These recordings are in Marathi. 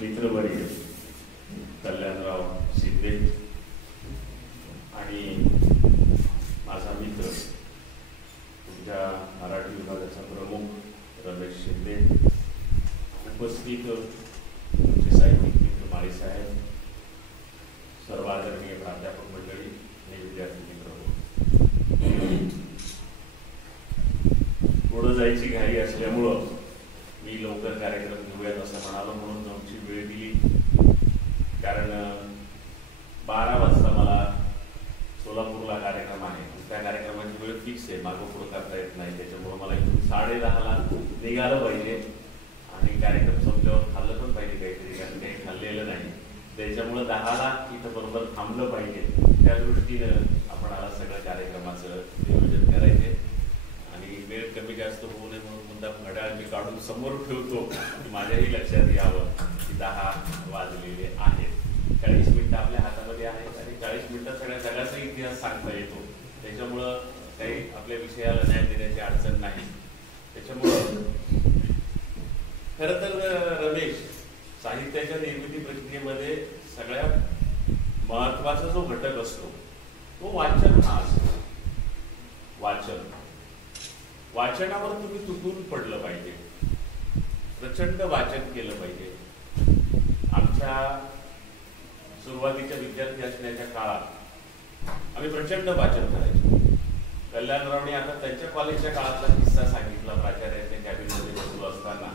मित्रवर्य कल्याणराव शिंदे आणि माझा मित्र तुमच्या मराठी विभागाचा प्रमुख रमेश शिंदे, उपस्थित तुमचे साहित्यिक मित्र माळी साहेब, सर्व आदरणीय प्राध्यापक मंडळी आणि विद्यार्थी मित्र, पुढे जायची घाई असल्यामुळं मी लवकर कार्यक्रम घेऊयात असं म्हणालो, म्हणून तुमची वेळ दिली. कारण 12 वाजता मला सोलापूरला कार्यक्रम आहे. त्या कार्यक्रमाची वेळ फिक्स आहे, मागं पुढं करता येत नाही. त्याच्यामुळे मला इथून 10:30ला निघालं पाहिजे आणि कार्यक्रम संपल्यावर खाल्लं पण पाहिजे काहीतरी, कारण काही खाल्लेलं नाही. त्याच्यामुळे 10ला इथं बरोबर थांबलं पाहिजे. त्या दृष्टीनं आपण आला सगळ्या कार्यक्रमाचं नियोजन करायचे आणि वेळ कमी जास्त होऊ नये म्हणून मुद्दा घड्याळ मी काढून समोर ठेवतो की माझ्याही लक्षात यावं की 10 वाजलेले आहेत. 40 मिनिटं आपल्या हातामध्ये आहेत आणि 40 मिनिटात सगळ्या जगाचा इतिहास सांगता येतो. त्याच्यामुळं काही आपल्या विषयाला न्याय देण्याची अडचण नाही. त्याच्यामुळं खरं तर रमेश, साहित्याच्या निर्मिती प्रक्रियेमध्ये सगळ्यात महत्वाचा जो घटक असतो तो वाचन हा असतो. वाचनावर तुम्ही तुटून पडलं पाहिजे, प्रचंड वाचन केलं पाहिजे. आमच्या सुरुवातीच्या विद्यार्थी असण्याच्या काळात आम्ही प्रचंड वाचन करायचो. कल्याणरावने आता त्यांच्या कॉलेजच्या काळातला किस्सा सांगितला. प्राचार्याच्या कॅबिनमध्ये बसलो असताना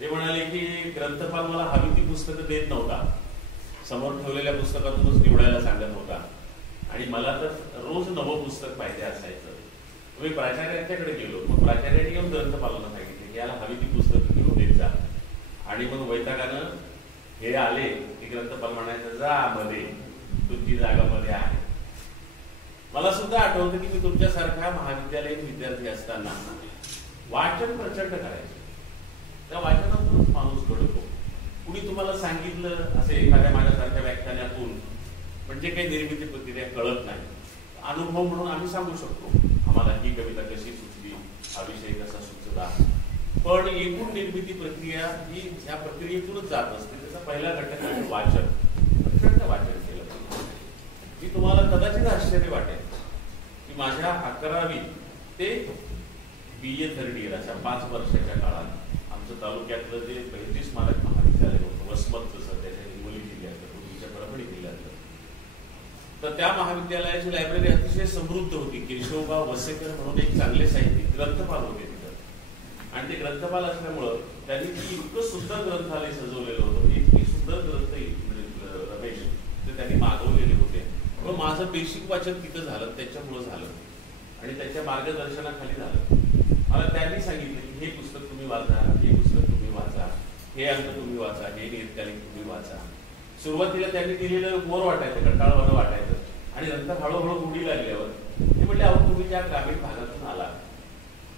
ते म्हणाले की ग्रंथपाल मला हवी ती पुस्तकं देत नव्हता, समोर ठेवलेल्या पुस्तकातूनच निवडायला सांगत होता आणि मला तर रोज नवं पुस्तक पाहिजे असायचं. मी प्राचार्यांच्याकडे गेलो, मग प्राचार्याने येऊन ग्रंथपालांना सांगितले की याला हवी ती पुस्तकं घेऊन देत जा. आणि मग वैतागानं हे आले की ग्रंथपाल म्हणायचं जा मध्ये, तुमची जागा मध्ये आहे. मला सुद्धा आठवतं की मी तुमच्यासारख्या महाविद्यालयीन विद्यार्थी असताना वाचन प्रचंड करायचं. त्या वाचनातूनच माणूस घडतो. कुणी तुम्हाला सांगितलं असे एखाद्या माझ्यासारख्या व्याख्यानातून म्हणजे काही निर्मिती प्रक्रिया कळत नाही, अनुभव म्हणून आम्ही सांगू शकतो आम्हाला ही कविता कशी सुचली, हा विषय कसा सुचला. पण एकूण निर्मिती प्रक्रिया ही या प्रक्रियेतूनच जात असते. त्याचा पहिला घटक म्हणजे वाचन. प्रचंड वाचन केलं पाहिजे. मी तुम्हाला कदाचित आश्चर्य वाटेल की माझ्या 11वी ते BA थर्ड इयर अशा 5 वर्षाच्या काळात आमचं तालुक्यातलं जे बहिर्जी स्मारक महाविद्यालय होतं, वसमतचं सध्याच्या हिंगोली जिल्ह्यातलं, पूर्वीच्या परभणी जिल्ह्यातलं, तर त्या महाविद्यालयाची लायब्ररी अतिशय समृद्ध होती. केशवराव वसेकर म्हणून एक चांगले साहित्यिक ग्रंथपाल होते तिथं, आणि ते ग्रंथपाल असल्यामुळं त्यांनी इतकं सुंदर ग्रंथालय सजवलेलं होतं, इतकी सुंदर ग्रंथ रमेश ते त्यांनी मागवलेले होते. मग माझं बेसिक वाचन तिथं झालं, त्याच्यामुळं झालं आणि त्यांच्या मार्गदर्शनाखाली झालं. मला त्यांनी सांगितलं की हे पुस्तक तुम्ही वाचा, हे पुस्तक तुम्ही वाचा, हे अंक तुम्ही वाचा, हे नियतकालिक तुम्ही वाचा. सुरुवातीला त्यांनी दिलेलं बोर वाटायचं, कंटाळवाणं वाटायचं आणि नंतर हळूहळू गोडी लागल्यावर ते म्हटले अहो तुम्ही ज्या ग्रामीण भागातून आला,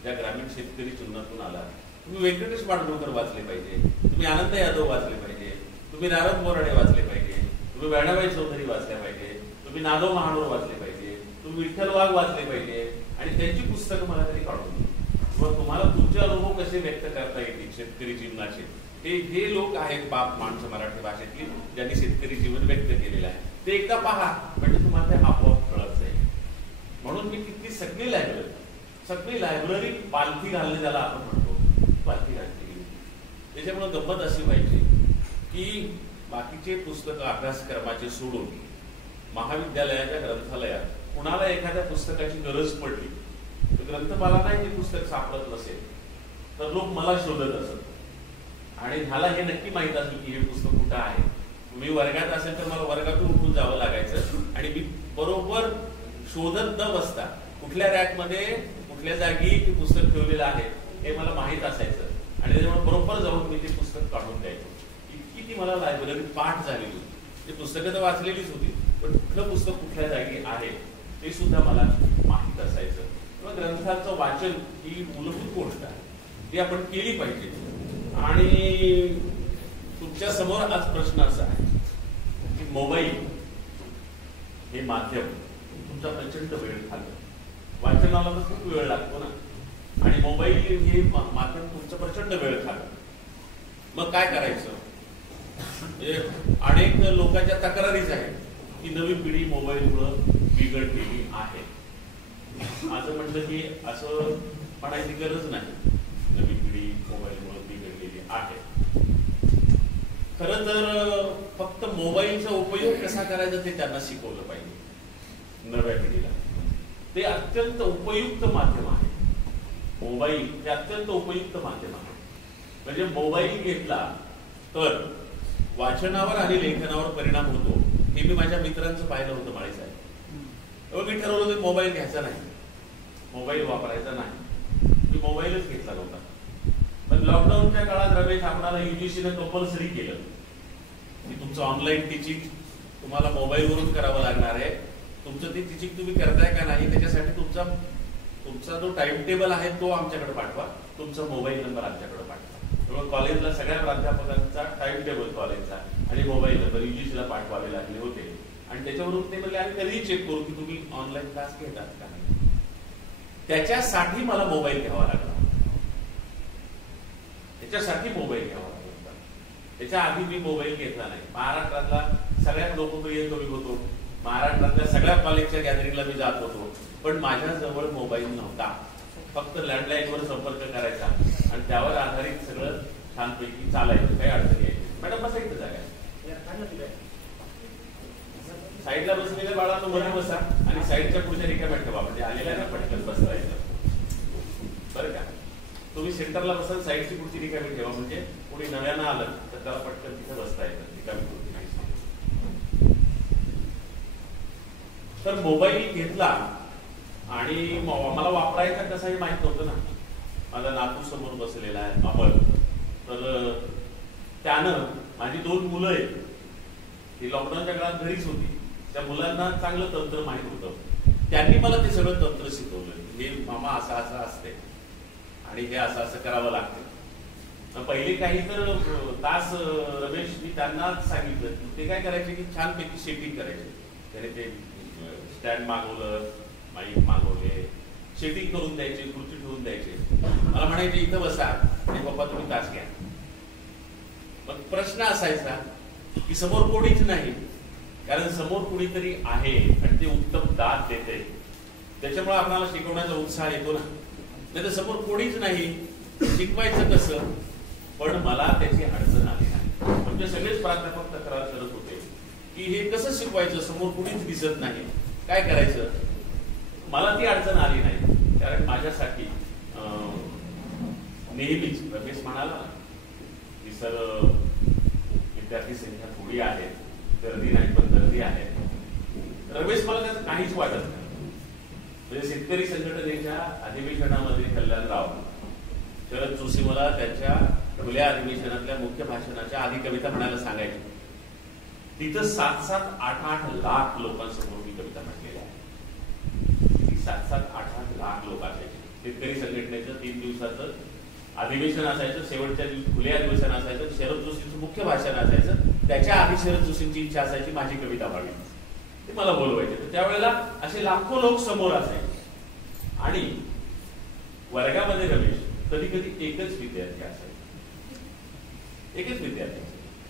ज्या ग्रामीण शेतकरी चुन्नातून आला, तुम्ही व्यंकटेश माडगूळकर वाचले पाहिजे, तुम्ही आनंद यादव वाचले पाहिजे, तुम्ही नारायण बोराडे वाचले पाहिजे, तुम्ही वेणाबाई चौधरी वाचले पाहिजे, तुम्ही नादो महानोर वाचले पाहिजे, तुम्ही विठ्ठल वाघ वाचले पाहिजे आणि त्यांची पुस्तकं मला तरी काढून दिली. मग तुम्हाला तुमचे अनुभव कसे व्यक्त करता येतील शेतकरी जीवनाचे, हे लोक आहेत बाप माणसं मराठी भाषेतली ज्यांनी शेतकरी जीवन व्यक्त केलेलं आहे, ते एकदा पहा म्हणजे तुम्हाला ते आपोआप कळत जाईल. म्हणून मी तिथली सगळी लायब्ररी पालथी घालणे ज्याला आपण म्हणतो, पालथी घातली. त्याच्यामुळे गंमत अशी व्हायची की बाकीचे पुस्तकं अभ्यासक्रमाचे सोडून महाविद्यालयाच्या ग्रंथालयात कुणाला एखाद्या पुस्तकाची गरज पडली, ग्रंथपालांना हे पुस्तक सापडत नसेल तर लोक मला शोधत असत आणि मला हे नक्की माहित असेल की हे पुस्तक कुठं आहे. मी वर्गात असेल तर मला वर्गातून उठून जावं लागायचं आणि मी बरोबर शोधत न बसता कुठल्या रॅकमध्ये कुठल्या जागी ते पुस्तक ठेवलेलं आहे हे मला माहित असायचं आणि त्याच्यामुळे बरोबर जाऊन मी ते पुस्तक काढून द्यायचो. इतकी ती मला लायब्ररी पाठ झालेली होती. ती पुस्तकं तर वाचलेलीच होती, पण कुठलं पुस्तक कुठल्या जागी आहे ते सुद्धा मला माहित असायचं. ग्रंथाचं वाचन ही मूलभूत गोष्ट आहे, ती आपण केली पाहिजे. आणि तुमच्या समोर आज प्रश्न असा आहे की मोबाईल हे माध्यम तुमचा प्रचंड वेळ खाल्लं. वाचनाला तर खूप वेळ लागतो ना, आणि मोबाईल हे माध्यम तुमचं प्रचंड वेळ खाल्लं. मग काय करायचं? म्हणजे अनेक लोकांच्या तक्रारीच आहेत की नवी पिढी मोबाईलमुळं बिघडलेली आहे. माझं म्हणलं की असं म्हणायची गरज नाही. नवी पिढी मोबाईलमुळे बिघडलेली आहे. खरं तर फक्त मोबाईलचा उपयोग कसा करायचा ते त्यांना शिकवलं पाहिजे नव्या पिढीला. ते अत्यंत उपयुक्त माध्यम आहे. मोबाईल हे अत्यंत उपयुक्त माध्यम आहे. म्हणजे मोबाईल घेतला तर वाचनावर आणि लेखनावर परिणाम होतो हे मी माझ्या मित्रांचं पाहिलं होतं माळी साहेब. मी ठरवलं की मोबाईल घ्यायचा नाही, मोबाईल वापरायचा नाही. मी मोबाईलच घेतला नव्हता. पण लॉकडाऊनच्या काळात रमेश आम्हाला युजीसीनं कंपल्सरी केलं की तुमचं ऑनलाईन टीचिंग तुम्हाला मोबाईलवरून करावं लागणार आहे. तुमचं ते टीचिंग तुम्ही करताय का नाही त्याच्यासाठी तुमचा जो टाइम टेबल आहे तो आमच्याकडे पाठवा, तुमचा मोबाईल नंबर आमच्याकडे पाठवा. त्यामुळे कॉलेजला सगळ्या प्राध्यापकांचा टाइम टेबल कॉलेजचा आणि मोबाईल नंबर युजीसीला पाठवावे लागले होते. आणि त्याच्यावरून ते म्हणजे आम्ही कधीही चेक करू की तुम्ही ऑनलाईन क्लास घेतात का नाही. त्याच्यासाठी मला मोबाईल घ्यावा लागला. त्याच्यासाठी मोबाईल घ्यावा लागला. त्याच्या आधी मी मोबाईल घेतला नाही. महाराष्ट्रातला सगळ्यात लोकप्रिय कवी होतो, महाराष्ट्रातल्या सगळ्या कॉलेजच्या गॅदरिंगला मी जात होतो, पण माझ्याजवळ मोबाईल नव्हता. फक्त लँडलाईनवर संपर्क करायचा आणि त्यावर आधारित सगळं छानपैकी चालायचं, काही अडचणी यायची. मॅडम बसायचं जागा साईडला बसलेल्या बाळांनो मध्ये बसा आणि साईडच्या पुढच्या रिकाम्या ठेवा, म्हणजे आलेल्या ना पटकन बसवायचं. बरं का, तुम्ही सेंटरला बसा, साईडची पुढची रिकामी ठेवा, म्हणजे कोणी नव्यानं आलं तर त्याला पटकन तिथे बसता येतं. रिकामी पुढची नाही. तर मोबाईल घेतला आणि मला वापरायचा कसाही माहित नव्हतं ना. माझा नातू समोर बसलेला आहे अमर. तर त्यानं माझी 2 मुलं आहेत, ती लॉकडाऊनच्या काळात घरीच होती. त्या मुलांना चांगलं तंत्र माहित होतं. त्यांनी मला ते सगळं तंत्र शिकवलं. हे मामा असं असं असते आणि हे असं असं करावं लागतं. पहिले काही तर तास रमेश मी त्यांना सांगितलं. ते काय करायचे की छानपैकी सेटिंग करायचे. त्याने ते स्टँड मागवलं, माईक मागवले, सेटिंग करून द्यायचे, खुर्ची ठेवून द्यायचे. मला म्हणायचे इथं बसा आणि पप्पा तुम्ही तास घ्या. मग प्रश्न असायचा की समोर कोणीच नाही, कारण समोर कुणीतरी आहे आणि ते उत्तम दाद देते, त्याच्यामुळे आपल्याला शिकवण्याचा उत्साह येतो ना. नाही तर समोर कोणीच नाही, शिकवायचं कसं. पण मला त्याची अडचण आली नाही. म्हणजे सगळेच प्राध्यापक तक्रार करत होते की हे कसं शिकवायचं, समोर कुणीच दिसत नाही, काय करायचं. मला ती अडचण आली नाही, कारण माझ्यासाठी नेहमीच रमेश म्हणाला की सर विद्यार्थी संख्या थोडी आहे, गर्दी नाही पण गर्दी आहे. रमेश मला त्याचं काहीच वाटत नाही. म्हणजे शेतकरी संघटनेच्या अधिवेशनामध्ये कल्याणराव शरद जोशी मला त्यांच्या खुल्या अधिवेशनातल्या मुख्य भाषणाच्या आधी कविता म्हणायला सांगायची. तिथं 7-7, 8-8 लाख लोकांसमोर मी कविता म्हटलेली आहे. 7-7, 8-8 लाख लोक असायचे. शेतकरी संघटनेचं 3 दिवसाचं अधिवेशन असायचं, शेवटच्या दिवशी खुले अधिवेशन असायचं, शरद जोशींचं मुख्य भाषण असायचं. त्याच्या आधी शरद जोशींची इच्छा असायची माझी कविता व्हावी, ते मला बोलवायचे. तर त्यावेळेला असे लाखो लोक समोर असायचे आणि वर्गामध्ये रमेश कधी कधी एकच विद्यार्थी असायचा. एकच विद्यार्थी,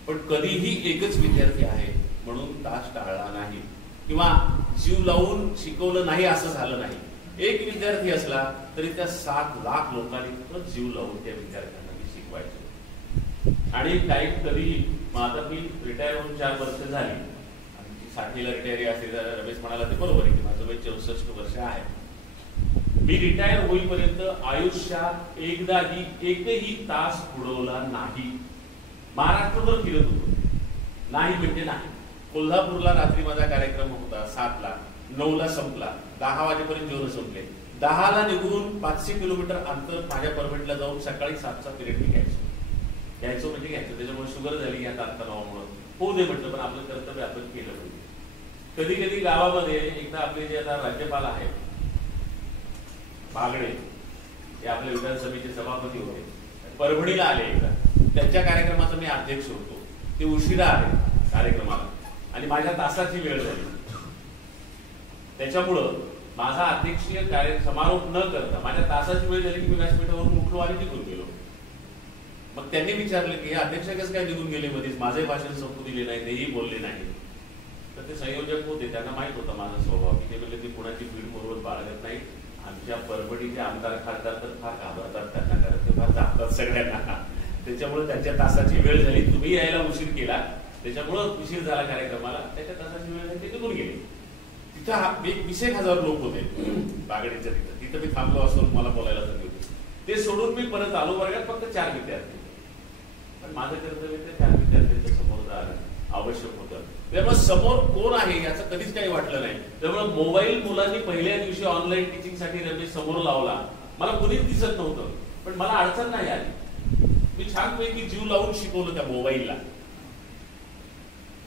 पण कधीही एकच विद्यार्थी आहे म्हणून तास टाळला नाही किंवा जीव लावून शिकवलं नाही असं झालं नाही. एक विद्यार्थी असला तरी त्या 7 लाख लोकांनी जीव लावून त्या विद्यार्थ्यांना मी शिकवायचो. आणि काही कधी आता मी रिटायर होऊन 4 वर्ष झाली आणि 60ला रिटायरी असेल. रमेश म्हणाला ते बरोबर आहे की माझं वय 64 वर्ष आहे. मी रिटायर होईपर्यंत आयुष्यात एकही तास बुडवला नाही. महाराष्ट्रभर फिरत होतो, नाही म्हणजे नाही. कोल्हापूरला रात्री माझा कार्यक्रम होता 7ला, 9ला संपला, 10 वाजेपर्यंत जेवण संपले. 10ला निघून 500 किलोमीटर अंतर माझ्या परमिटला जाऊन सकाळी 7चा पिरियड मी घ्यायचो म्हणजे घ्यायचं. त्याच्यामुळे शुगर झाली या ताणतणावामुळे होऊ दे म्हटलं, पण आपलं कर्तव्य आपण केलं पाहिजे. कधी कधी गावामध्ये एकदा आपले जे आता राज्यपाल आहेत बागडे, ते आपल्या विधानसभेचे सभापती होते, परभणीला आले एकदा. त्यांच्या कार्यक्रमाचा मी अध्यक्ष होतो. ते उशिरा आले कार्यक्रमाला आणि माझ्या तासाची वेळ झाली. त्याच्यामुळं माझा अध्यक्षीय समारोप न करता माझ्या तासाची वेळ झाली की मी व्यासपीठावरून उठलो आणि निघून गेलो. मग त्यांनी विचारलं की हे अध्यक्ष कसं काय निघून गेले मध्येच, माझे भाषण संपू दिले नाही, तेही बोलले नाही. तर ते संयोजक होते, त्यांना माहित होता माझा स्वभाव, की ते बोलले ती कुणाची भीड मुरवत बाळगत नाही. आमच्या परभणीचे आमदार खासदार तर फार घाबरतात त्यांना, कारण ते फार जातात सगळ्यांना. त्याच्यामुळे त्यांच्या तासाची वेळ झाली, तुम्ही यायला उशीर केला, त्याच्यामुळं उशीर झाला कार्यक्रमाला, त्याच्या तासाची वेळ झाली, ते निघून गेले. तिथं 20,000 लोक होते बागडीच्या तिथं मी थांबलो असतो, मला बोलायला संधी होती. ते सोडून मी परत आलो. वर्गात फक्त 4 विद्यार्थी, पण माझं कर्तव्य ते 4 विद्यार्थ्यांच्या समोर जाणं आवश्यक होतं. त्यामुळे समोर कोण आहे याचं कधीच काही वाटलं नाही. त्यामुळे मोबाईल मुलांनी पहिल्या दिवशी ऑनलाईन टीचिंगसाठी रमेश समोर लावला, मला कुणीच दिसत नव्हतं, पण मला अडचण नाही आली. मी छानपैकी जीव लावून शिकवलं त्या मोबाईलला.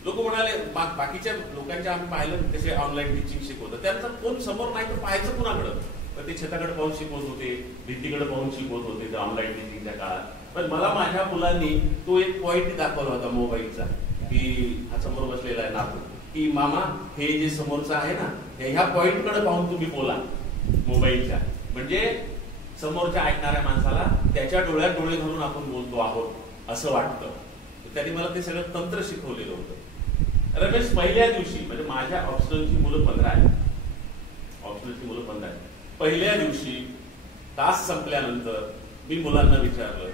लोक म्हणाले बाकीच्या लोकांच्या आम्ही पाहिलं कसे ऑनलाईन टीचिंग शिकवतं, त्यांचा कोण समोर नाही तर पाहायचं कुणाकडं. तर ते छताकडे पाहून शिकवत होते, भिंतीकडे पाहून शिकवत होते ऑनलाईन टीचिंगच्या काळात. पण मला माझ्या मुलांनी तो एक पॉईंट दाखवला होता मोबाईलचा, की हा समोर बसलेला आहे नातू, की मामा हे जे समोरचं आहे ना, ह्या पॉईंट कडे पाहून तुम्ही बोला मोबाईलच्या, म्हणजे समोरच्या ऐकणाऱ्या माणसाला त्याच्या डोळ्यात डोळे घालून आपण बोलतो आहोत असं वाटतं. त्यांनी मला ते सगळं तंत्र शिकवलेलं होतं. रमेश पहिल्या दिवशी, म्हणजे माझ्या ऑप्शनलची मुलं 15 आहेत, ऑप्शनलची मुलं 15 आहेत. पहिल्या दिवशी तास संपल्यानंतर मी मुलांना विचारलं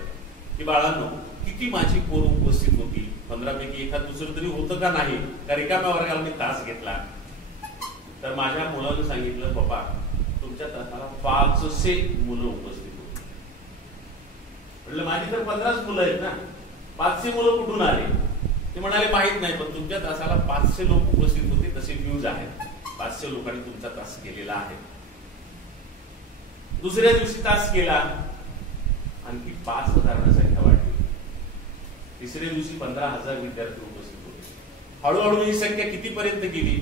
की बाळांनो किती माझी पोरं उपस्थित होती, 15 पैकी एखाद दुसरं तरी होतं का नाही, का रिकाम्या वर्गाला मी तास घेतला. तर माझ्या मुलानं सांगितलं पप्पा तुमच्या तासाला 500 मुलं उपस्थित होती. म्हटलं माझी तर 15च मुलं आहेत ना, 500 मुलं कुठून आले. ते म्हणाले माहित नाही, पण तुमच्या तासाला 500 लोक उपस्थित होते, तसे व्ह्यूज आहेत, 500 लोकांनी तुमचा तास केलेला आहे. दुसऱ्या दिवशी तास केला, आणखी 5,000 संख्या वाढली. तिसऱ्या दिवशी 15,000 विद्यार्थी उपस्थित होते. हळूहळू ही संख्या कितीपर्यंत गेली.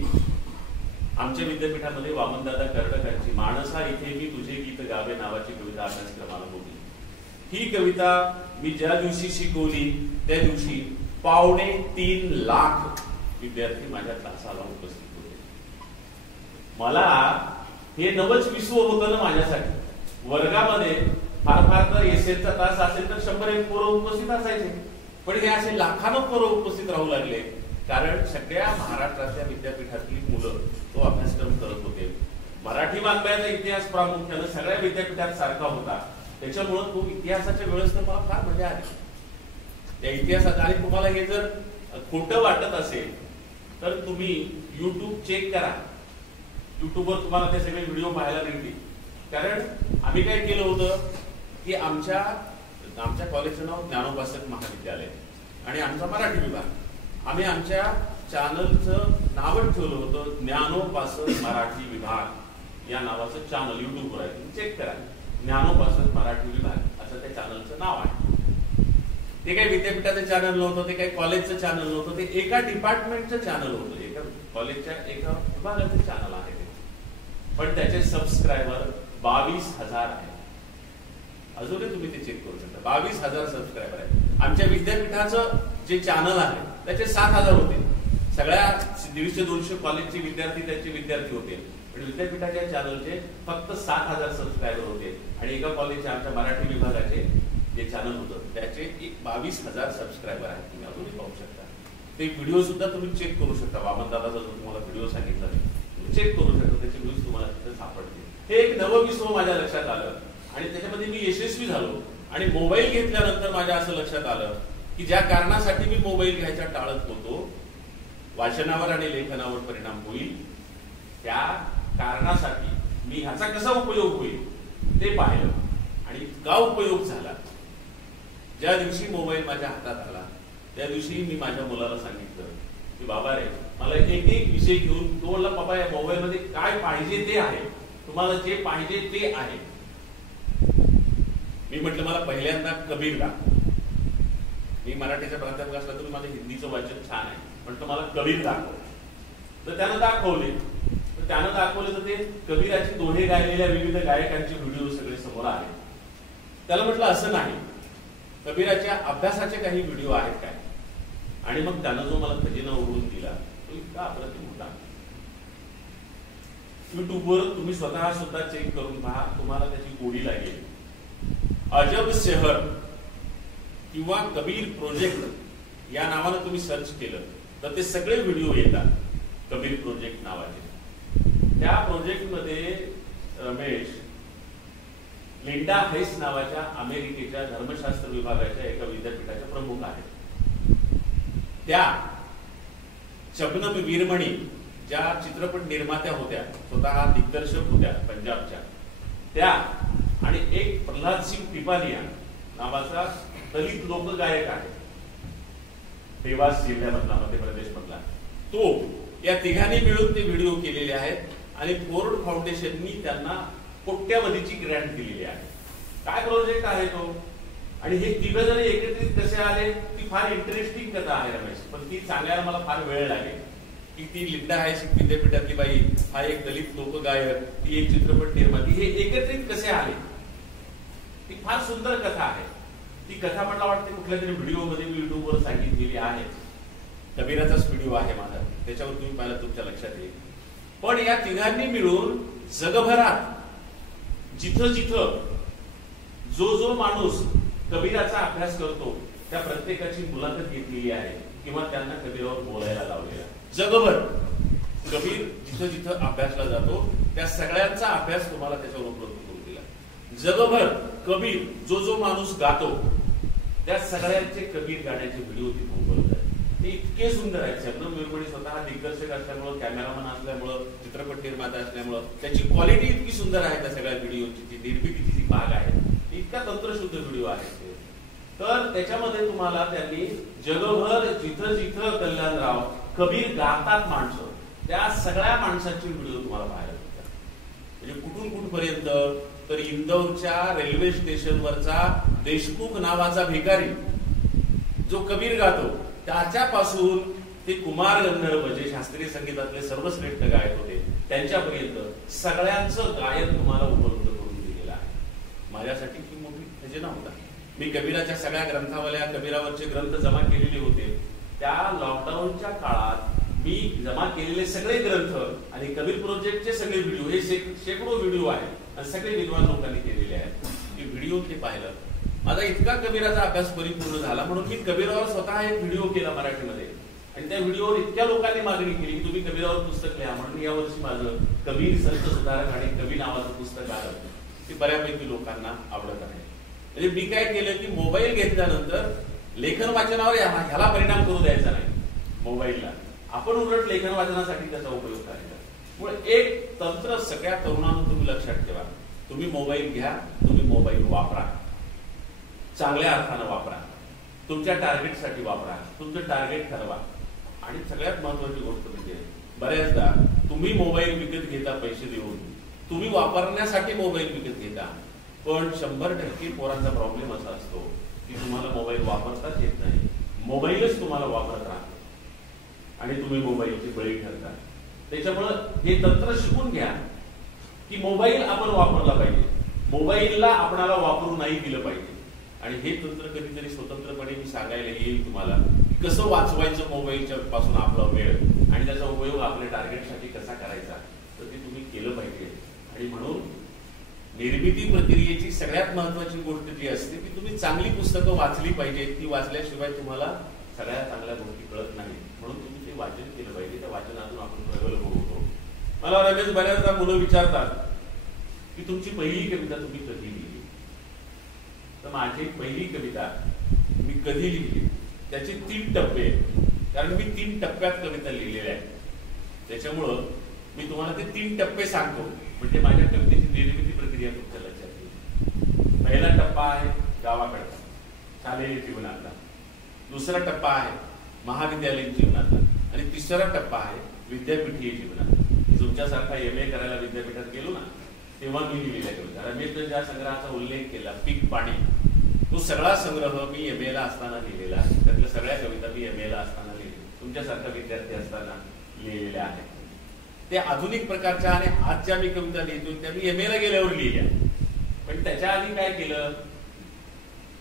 आमच्या विद्यापीठामध्ये वामनदादा कर्डकांची माणसा इथे मी तुझे गीत गावे नावाची कविता अभ्यासक्रमाला होती. ही कविता मी ज्या दिवशी शिकवली त्या दिवशी 2.25 लाख विद्यार्थी माझ्या तासाला उपस्थित होते. मला हे नवच विश्व होतं ना माझ्यासाठी. वर्गामध्ये फार फार तर एसएलचा तास असेल तर 100 पोरं उपस्थित असायचे, पण हे असे लाखानं पोरं उपस्थित राहू लागले, कारण सगळ्या महाराष्ट्रातल्या विद्यापीठातली मुलं तो अभ्यासक्रम करत होते. मराठी वाङ्मयाचा इतिहास प्रामुख्यानं सगळ्या विद्यापीठात सारखा होता, त्याच्यामुळं तो इतिहासाच्या वेळेस तर मला फार मजा आली त्या इतिहासात. आणि तुम्हाला हे जर खोटं वाटत असेल तर तुम्ही युट्यूब चेक करा, युट्यूबवर तुम्हाला ते सगळे व्हिडिओ पाहायला मिळतील. कारण आम्ही काय केलं होतं की आमच्या कॉलेजचं नाव ज्ञानोपासक महाविद्यालय आणि आमचा मराठी विभाग, आम्ही आमच्या चॅनलचं नावच ठेवलं होतं ज्ञानोपासक मराठी विभाग या नावाचं चॅनल युट्यूबवर आहे, तुम्ही चेक करा. ज्ञानोपासक मराठी विभाग असं त्या चॅनलचं नाव आहे. ते काही विद्यापीठाचं चॅनल नव्हतं, ते काही कॉलेजचं चॅनल नव्हतं, ते एका डिपार्टमेंटचं चॅनल होतं, एका कॉलेजच्या एका विभागाचं चॅनल आहे ते. पण त्याचे सबस्क्रायबर 22,000 आहेत. अजूनही तुम्ही ते चेक करू शकता, 22,000 सबस्क्रायबर आहेत. आमच्या विद्यापीठाचं जे चॅनल आहे त्याचे 7,000 होते. सगळ्या 150-200 कॉलेजचे विद्यार्थी त्याचे विद्यार्थी होते, पण विद्यापीठाच्या चॅनलचे फक्त 7,000 सबस्क्रायबर होते. आणि एका कॉलेजचे आमच्या मराठी विभागाचे जे चॅनल होतं त्याचे 22,000 सबस्क्रायबर आहेत. तुम्ही अजूनही पाहू शकता. ते व्हिडिओ सुद्धा तुम्ही चेक करू शकता. वामनदादाचा जो तुम्हाला व्हिडिओ सांगितला तुम्ही चेक करू शकता, त्याचे व्ह्यूज तुम्हाला तिथे सापडतील. हे एक नवं विश्व माझ्या लक्षात आलं आणि त्याच्यामध्ये मी यशस्वी झालो. आणि मोबाईल घेतल्यानंतर माझ्या असं लक्षात आलं की ज्या कारणासाठी मी मोबाईल घ्यायचा टाळत होतो, वाचनावर आणि लेखनावर परिणाम होईल, त्या कारणासाठी मी ह्याचा कसा उपयोग होईल ते पाहिलं. आणि इतका उपयोग झाला. ज्या दिवशी मोबाईल माझ्या हातात आला त्या दिवशी मी माझ्या मुलाला सांगितलं की बाबा रे, मला एक एक विषय घेऊन, तो म्हणला पप्पा या मोबाईल मध्ये काय पाहिजे ते आहे, तुम्हाला जे पाहिजे ते आहे. मी म्हटलं मला पहिल्यांदा कबीर दाखव. मी मराठीचा प्राध्यापक असला तरी माझं हिंदीचं वाचन छान आहे, पण तो मला कबीर दाखव. तर त्यानं दाखवले. तर त्यानं दाखवले तर ते कबीराची दोहे गायलेल्या विविध गायकांचे व्हिडिओ सगळे समोर आले. त्याला म्हटलं असं नाही, कबीराच्या अभ्यासाचे काही व्हिडिओ आहेत काय. आणि मग त्यानं जो मला खजिना उघडून दिला तो इतका अप्रतिम होता. युट्यूबवर तुम्ही स्वतः सुद्धा चेक करून पहा, तुम्हाला त्याची गोडी लागेल. अजब शहर किंवा कबीर प्रोजेक्ट या नावानं तुम्ही सर्च केलं तर ते सगळे व्हिडिओ येतात कबीर प्रोजेक्ट नावाचे. त्या प्रोजेक्टमध्ये रमेश लिंडा हेस नावाच्या अमेरिकेच्या धर्मशास्त्र विभागाच्या एका विद्यापीठाच्या प्रमुख आहेत. त्या शबनम वीरमणी ज्या चित्रपट निर्मात्या होत्या, स्वतः दिग्दर्शक होत्या पंजाबच्या, त्या आणि एक प्रल्हाद सिंग टिपानिया नावाचा दलित लोकगायक आहे देवास जिल्ह्यामधला, मध्य प्रदेश मधला, तो, या तिघांनी मिळून ते व्हिडिओ केलेले आहेत आणि फोर्ड फाउंडेशननी त्यांना कोट्यावधीची ग्रँट दिलेली आहे. काय प्रोजेक्ट आहे तो आणि हे तिघ जण एकत्रित कसे आले, ती फार इंटरेस्टिंग कथा आहे रमेश, पण ती सांगायला मला फार वेळ लागेल की ती लिंडा हायस विद्यापीठातली बाई, हा एक दलित लोकगायक, ती एक चित्रपट निर्माती, हे एकत्रित कसे आले, ती फार सुंदर कथा आहे. ती कथा मला वाटते कुठल्या तरी व्हिडिओमध्ये मी युट्यूबवर सांगितलेली आहे, कबीराचाच व्हिडिओ आहे माझा, त्याच्यावर तुम्ही पाहिलं तुमच्या लक्षात येईल. पण या तिघांनी मिळून जगभरात जिथं जिथं जो जो माणूस कबीराचा अभ्यास करतो त्या प्रत्येकाची मुलाखत घेतलेली आहे किंवा त्यांना कबीरावर बोलायला लावलेला. जगभर कबीर जिथं जिथं अभ्यासला जातो त्या सगळ्यांचा अभ्यास तुम्हाला त्याच्यावर उपलब्ध करून दिला. जगभर कबीर जो जो माणूस गातो त्या सगळ्यांचे कबीर गाण्याचे व्हिडिओ तिथे उपलब्ध आहेत. ते इतके सुंदर आहेत. शबनम वीरमणी स्वतः दिग्दर्शक असल्यामुळं, कॅमेरामन असल्यामुळं, चित्रपट निर्माता असल्यामुळं त्याची क्वालिटी इतकी सुंदर आहे. त्या सगळ्या व्हिडिओची जी निर्मितीची जी भाग आहे इतका तंत्रशुद्ध व्हिडिओ आहे. तर त्याच्यामध्ये तुम्हाला त्यांनी जगभर जिथं जिथं कल्याणराव कबीर गातात माणसं, त्या सगळ्या माणसांचे व्हिडिओ तुम्हाला पाहायला मिळतात. म्हणजे कुठून कुठपर्यंत, तर इंदौरच्या रेल्वे स्टेशनवरचा देशमुख नावाचा भिकारी जो कबीर गातो त्याच्यापासून ते कुमार गंधर्व जे शास्त्रीय संगीतातले सर्वश्रेष्ठ गायक होते त्यांच्यापर्यंत सगळ्यांचं गायन तुम्हाला उपलब्ध करून दिलेलं आहे. माझ्यासाठी ही मोठी खजिना होता. मी कबीराच्या सगळ्या ग्रंथावल्या, कबीरावरचे ग्रंथ जमा केलेले होते. त्या लॉकडाऊनच्या काळात मी जमा केलेले सगळे ग्रंथ आणि कबीर प्रोजेक्टचे सगळे व्हिडिओ, हे शेकडो व्हिडिओ आहेत आणि सगळे विद्वान लोकांनी केलेले आहेत. ते व्हिडिओ ते पाहिलं, माझा इतका कबीराचा अभ्यास परिपूर्ण झाला म्हणून मी कबीरावर स्वतः एक व्हिडिओ केला मराठीमध्ये आणि त्या व्हिडिओवर इतक्या लोकांनी मागणी केली की तुम्ही कबीरावर पुस्तक लिहा. म्हणून यावर्षी माझं कबीर संत सुधारक आणि कवी नावाचं पुस्तक आलं. ते बऱ्यापैकी लोकांना आवडत आहे. म्हणजे मी काय केलं की मोबाईल घेतल्यानंतर लेखन वाचनावर ह्याला परिणाम करू द्यायचा नाही. मोबाईलला आपण उलट लेखन वाचनासाठी त्याचा उपयोग करायचा. मुळे एक तंत्र सगळ्या तरुणांना तुम्ही लक्षात ठेवा. तुम्ही मोबाईल घ्या, तुम्ही मोबाईल वापरा, चांगल्या अर्थानं वापरा, तुमच्या टार्गेटसाठी वापरा, तुमचं टार्गेट ठरवा. आणि सगळ्यात महत्वाची गोष्ट म्हणजे बऱ्याचदा तुम्ही मोबाईल विकत घेता पैसे देऊन, तुम्ही वापरण्यासाठी मोबाईल विकत घेता, पण 100% पोरांचा प्रॉब्लेम असा असतो की तुम्हाला मोबाईल वापरताच येत नाही, मोबाईलच तुम्हाला वापरत राहतो आणि तुम्ही मोबाईलची बळी ठरता. त्याच्यामुळं हे तंत्र शिकून घ्या की मोबाईल आपण वापरला पाहिजे, मोबाईलला आपणाला वापरू नाही दिलं पाहिजे. आणि हे तंत्र कधीतरी स्वतंत्रपणे मी सांगायला येईल तुम्हाला की कसं वाचवायचं मोबाईलच्या पासून आपला वेळ आणि त्याचा उपयोग आपल्या टार्गेटसाठी कसा करायचा, तर ते तुम्ही केलं पाहिजे. आणि म्हणून निर्मिती प्रक्रियेची सगळ्यात महत्वाची गोष्ट जी असते की तुम्ही चांगली पुस्तकं वाचली पाहिजेत. ती वाचल्याशिवाय तुम्हाला सगळ्या चांगल्या गोष्टी कळत नाही. म्हणून तुम्ही ते वाचन केलं पाहिजे. त्या वाचनातून आपण प्रगल्भ होतो. मला रमेश बऱ्याचदा मुलं विचारतात की तुमची पहिली कविता तुम्ही कधी लिहिली. तर माझी पहिली कविता मी कधी लिहिली त्याचे 3 टप्पे, कारण मी 3 टप्प्यात कविता लिहिलेल्या आहेत. त्याच्यामुळं मी तुम्हाला ते 3 टप्पे सांगतो म्हणजे माझ्या कवितेची निर्मिती प्रक्रिया तुमच्या लक्षात येईल. पहिला टप्पा आहे गावाकडचा, शालेय जीवनातला. दुसरा टप्पा आहे महाविद्यालयीन जीवनातला आणि तिसरा टप्पा आहे विद्यापीठीय जीवनात. तुमच्यासारखा MA करायला विद्यापीठात गेलो ना तेव्हा मी लिहिलेल्या कविता. रमेशने ज्या संग्रहाचा उल्लेख केला पीक पाणी, तो सगळा संग्रह मी MA ला असताना लिहिलेला आहे. त्यातल्या सगळ्या कविता मी MA ला असताना लिहिल्या, तुमच्यासारखा विद्यार्थी असताना लिहिलेल्या आहेत. ते आधुनिक प्रकारच्या आणि आज ज्या मी कविता लिहितो त्या मी MA ला गेल्यावर लिहिल्या. पण त्याच्या आधी काय केलं,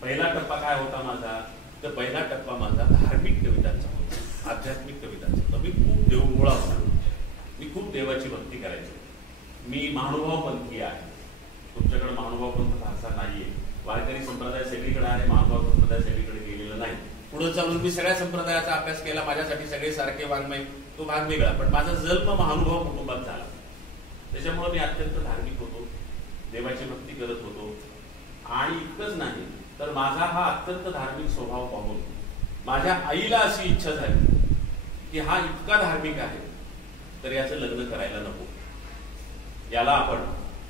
पहिला टप्पा काय होता माझा, तर पहिला टप्पा माझा धार्मिक कवितांचा होता, आध्यात्मिक कवितांचा होता. मी खूप देवमुळा होतो, मी खूप देवाची भक्ती करायचो. मी महानुभाव पंथी आहे. तुमच्याकडे महानुभाव पंथ फारसा नाहीये. वारकरी संप्रदाय सगळीकडे आहे, महानुभाव संप्रदाय सगळीकडे नाही. पुढे चालून मी सगळ्या संप्रदायाचा अभ्यास केला, माझ्यासाठी सगळे सारखे वाङ्मय, तो भाग वेगळा. पण माझा जन्म महानुभाव कुटुंबात झाला, त्याच्यामुळे मी अत्यंत धार्मिक होतो, देवाची भक्ती करत होतो. आणि इतकंच नाही तर माझा हा अत्यंत धार्मिक स्वभाव पाहून माझ्या आईला अशी इच्छा झाली की हा इतका धार्मिक आहे तर याचं लग्न करायला नको, याला आपण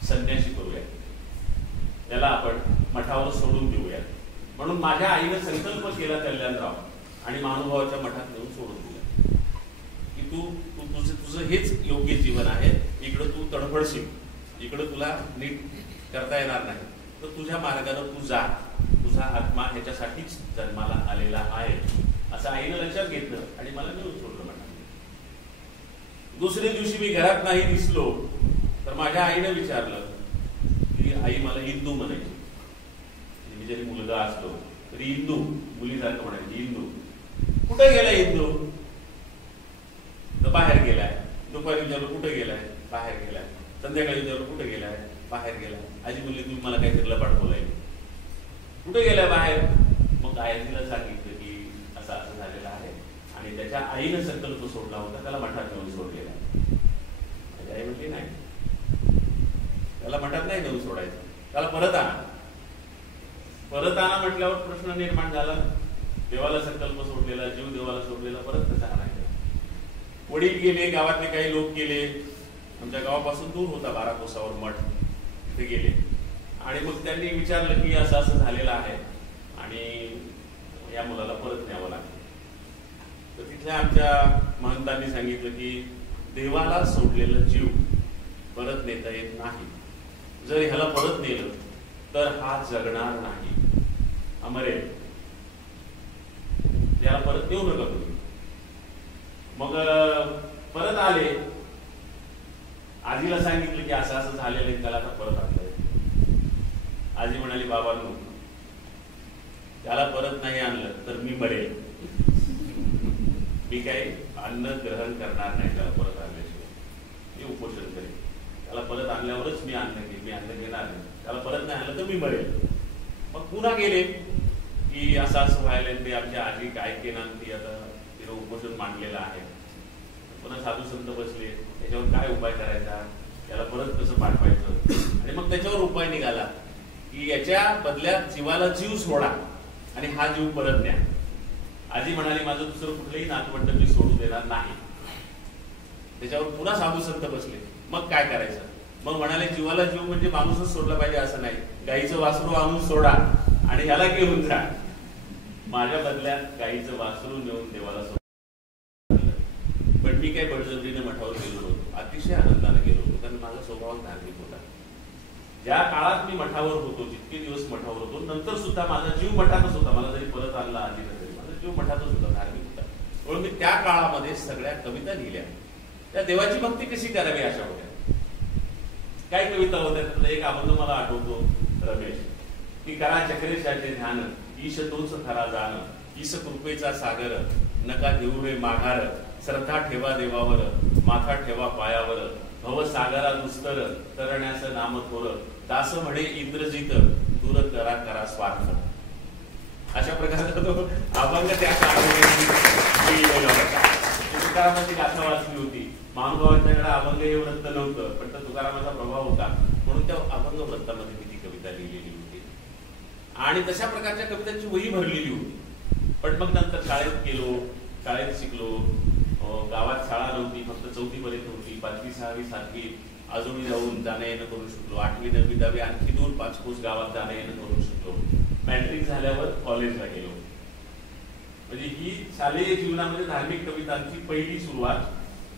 संन्यासी करूया, त्याला आपण मठावर सोडून देऊया. म्हणून माझ्या आईने संकल्प केला कल्याणराव आणि महानुभावाच्या मठात नेऊन सोडून दिला की तुझं हेच योग्य जीवन आहे, इकडं तू तडफडशील, इकडं तुला नीट करता येणार नाही, तर तुझ्या मार्गाने तू जा, तुझा आत्मा ह्याच्यासाठीच जन्माला आलेला आहे असं आईनं लक्षात घेतलं आणि मला नेऊन सोडलं मठात. दुसऱ्या दिवशी मी घरात नाही दिसलो तर माझ्या आईनं विचारलं की आई मला इंदू म्हणायची, मी जरी मुलगा असलो तरी इंदू, मुलीसारखं म्हणायची इंदू. कुठे गेलाय इंदू? तर बाहेर गेलाय. दुपारी विचारलं कुठे गेलाय? बाहेर गेलाय. संध्याकाळी विचारलं कुठे गेलाय? बाहेर गेलाय. आजी म्हणली तुम्ही मला काहीतरी लपाट बोलायला, कुठे गेलाय? बाहेर. मग आईला सांगितलं की असं असं झालेलं आहे आणि त्याच्या आईनं संकल्प सोडला होता, त्याला मठात नेऊन सोडलेला. माझी आई म्हटली नाही, त्याला मठात नाही नेऊन सोडायचं, त्याला परत आणा. परत आणा म्हटल्यावर प्रश्न निर्माण झाला, देवाला संकल्प सोडलेला, जीव देवाला सोडलेला, परत कसा आणायचा? वडील गेले, गावातले काही लोक गेले, आमच्या गावापासून दूर होता 12 कोसावर मठ, तिथे गेले आणि मग त्यांनी विचारलं की असं असं झालेलं आहे आणि या मुलाला परत न्यावं लागतं. तर तिथल्या आमच्या महंतांनी सांगितलं की देवाला सोडलेलं जीव परत नेता येत नाही, जर ह्याला परत नेलं तर हा जगणार नाही, अमरे, त्याला परत नेऊ नका तुम्ही. मग परत आले, आजीला सांगितलं की असं असं झालेलं आहे, त्याला आता परत आणलंय. आजी म्हणाली बाबांनो, त्याला परत नाही आणलं तर मी मरेल, मी काही अन्न ग्रहण करणार नाही त्याला परत आणल्याशिवाय, मी उपोषण करेन. त्याला परत आणल्यावरच मी अन्न घेईन, मी अन्न घेणार नाही, त्याला परत नाही आणलं तर मी मरेल. मग पुन्हा गेले की असं असं व्हायला, ते आमची आजी काय केलं, ती आता तिनं उपोषण मांडलेलं आहे. पुन्हा साधू संत बसले, त्याच्यावर काय उपाय करायचा, त्याला परत कसं पाठवायचं. आणि मग त्याच्यावर उपाय निघाला की याच्या बदल्यात जीवाला जीव सोडा आणि हा जीव परत न्या. आजी म्हणाली माझं दुसरं कुठलंही नातवंड मी सोडू देणार नाही. त्याच्यावर पुन्हा साधू संत बसले, मग काय करायचं? मग म्हणाले जीवाला जीव म्हणजे माणूसच सोडला पाहिजे असं नाही, गाईचं वासरू आणून सोडा आणि ह्याला घेऊन जा. माझ्या बदल्यात गाईचं वासरू नेऊन देवाला सोडा. पण मी काही बळजबरीने मठावर गेलो नव्हतो, अतिशय आनंदाने गेलो होतो, कारण माझा स्वभाव धार्मिक होता. ज्या काळात मी मठावर होतो, जितके दिवस मठावर होतो, नंतर सुद्धा माझा जीव मठातच होता. मला जरी परत आणला आधी तरी माझा जीव मठातच होता, धार्मिक होता. म्हणून मी त्या काळामध्ये सगळ्या कविता लिहिल्या. त्या देवाची भक्ती कशी करावी अशा होत्या. काय कविता होत्या, त्यातला एक अभंग मला आठवतो, रमेश, की करा चक्रेशाचे ध्यान, ईश तोच खरा जाण, ईश कृपेचा सागर, नका देऊ रे माघार, श्रद्धा ठेवा देवावर, माथा ठेवा पायावर, भव सागरा दुस्तर, तरण्यास नाम थोर, दास म्हणे इंद्रजित, दूर करा करा स्वार्थ. अशा प्रकारचा तो अभंग त्या तुकारामाची गाथा वाचली होती. महानुभावांच्याकडे अभंग हे व्रत नव्हतं, पण तो तुकारामाचा प्रभाव होता म्हणून त्या अभंग व्रतामध्ये मी ती कविता लिहिलेली होती आणि तशा प्रकारच्या कवितांची वही भरलेली होती. पण मग नंतर शाळेत गेलो, शाळेत शिकलो. गावात शाळा नव्हती, फक्त 4थी पर्यंत होती. 5वी 6वी 7वी अजूनही जाऊन जाणं येणं करू शकलो. 8वी 9वी 10वी आणखी 2-5 कोस गावात जाणं येणं करू शकलो. मॅट्रिक झाल्यावर कॉलेजला गेलो. म्हणजे ही शालेय जीवनामध्ये धार्मिक कवितांची पहिली सुरुवात.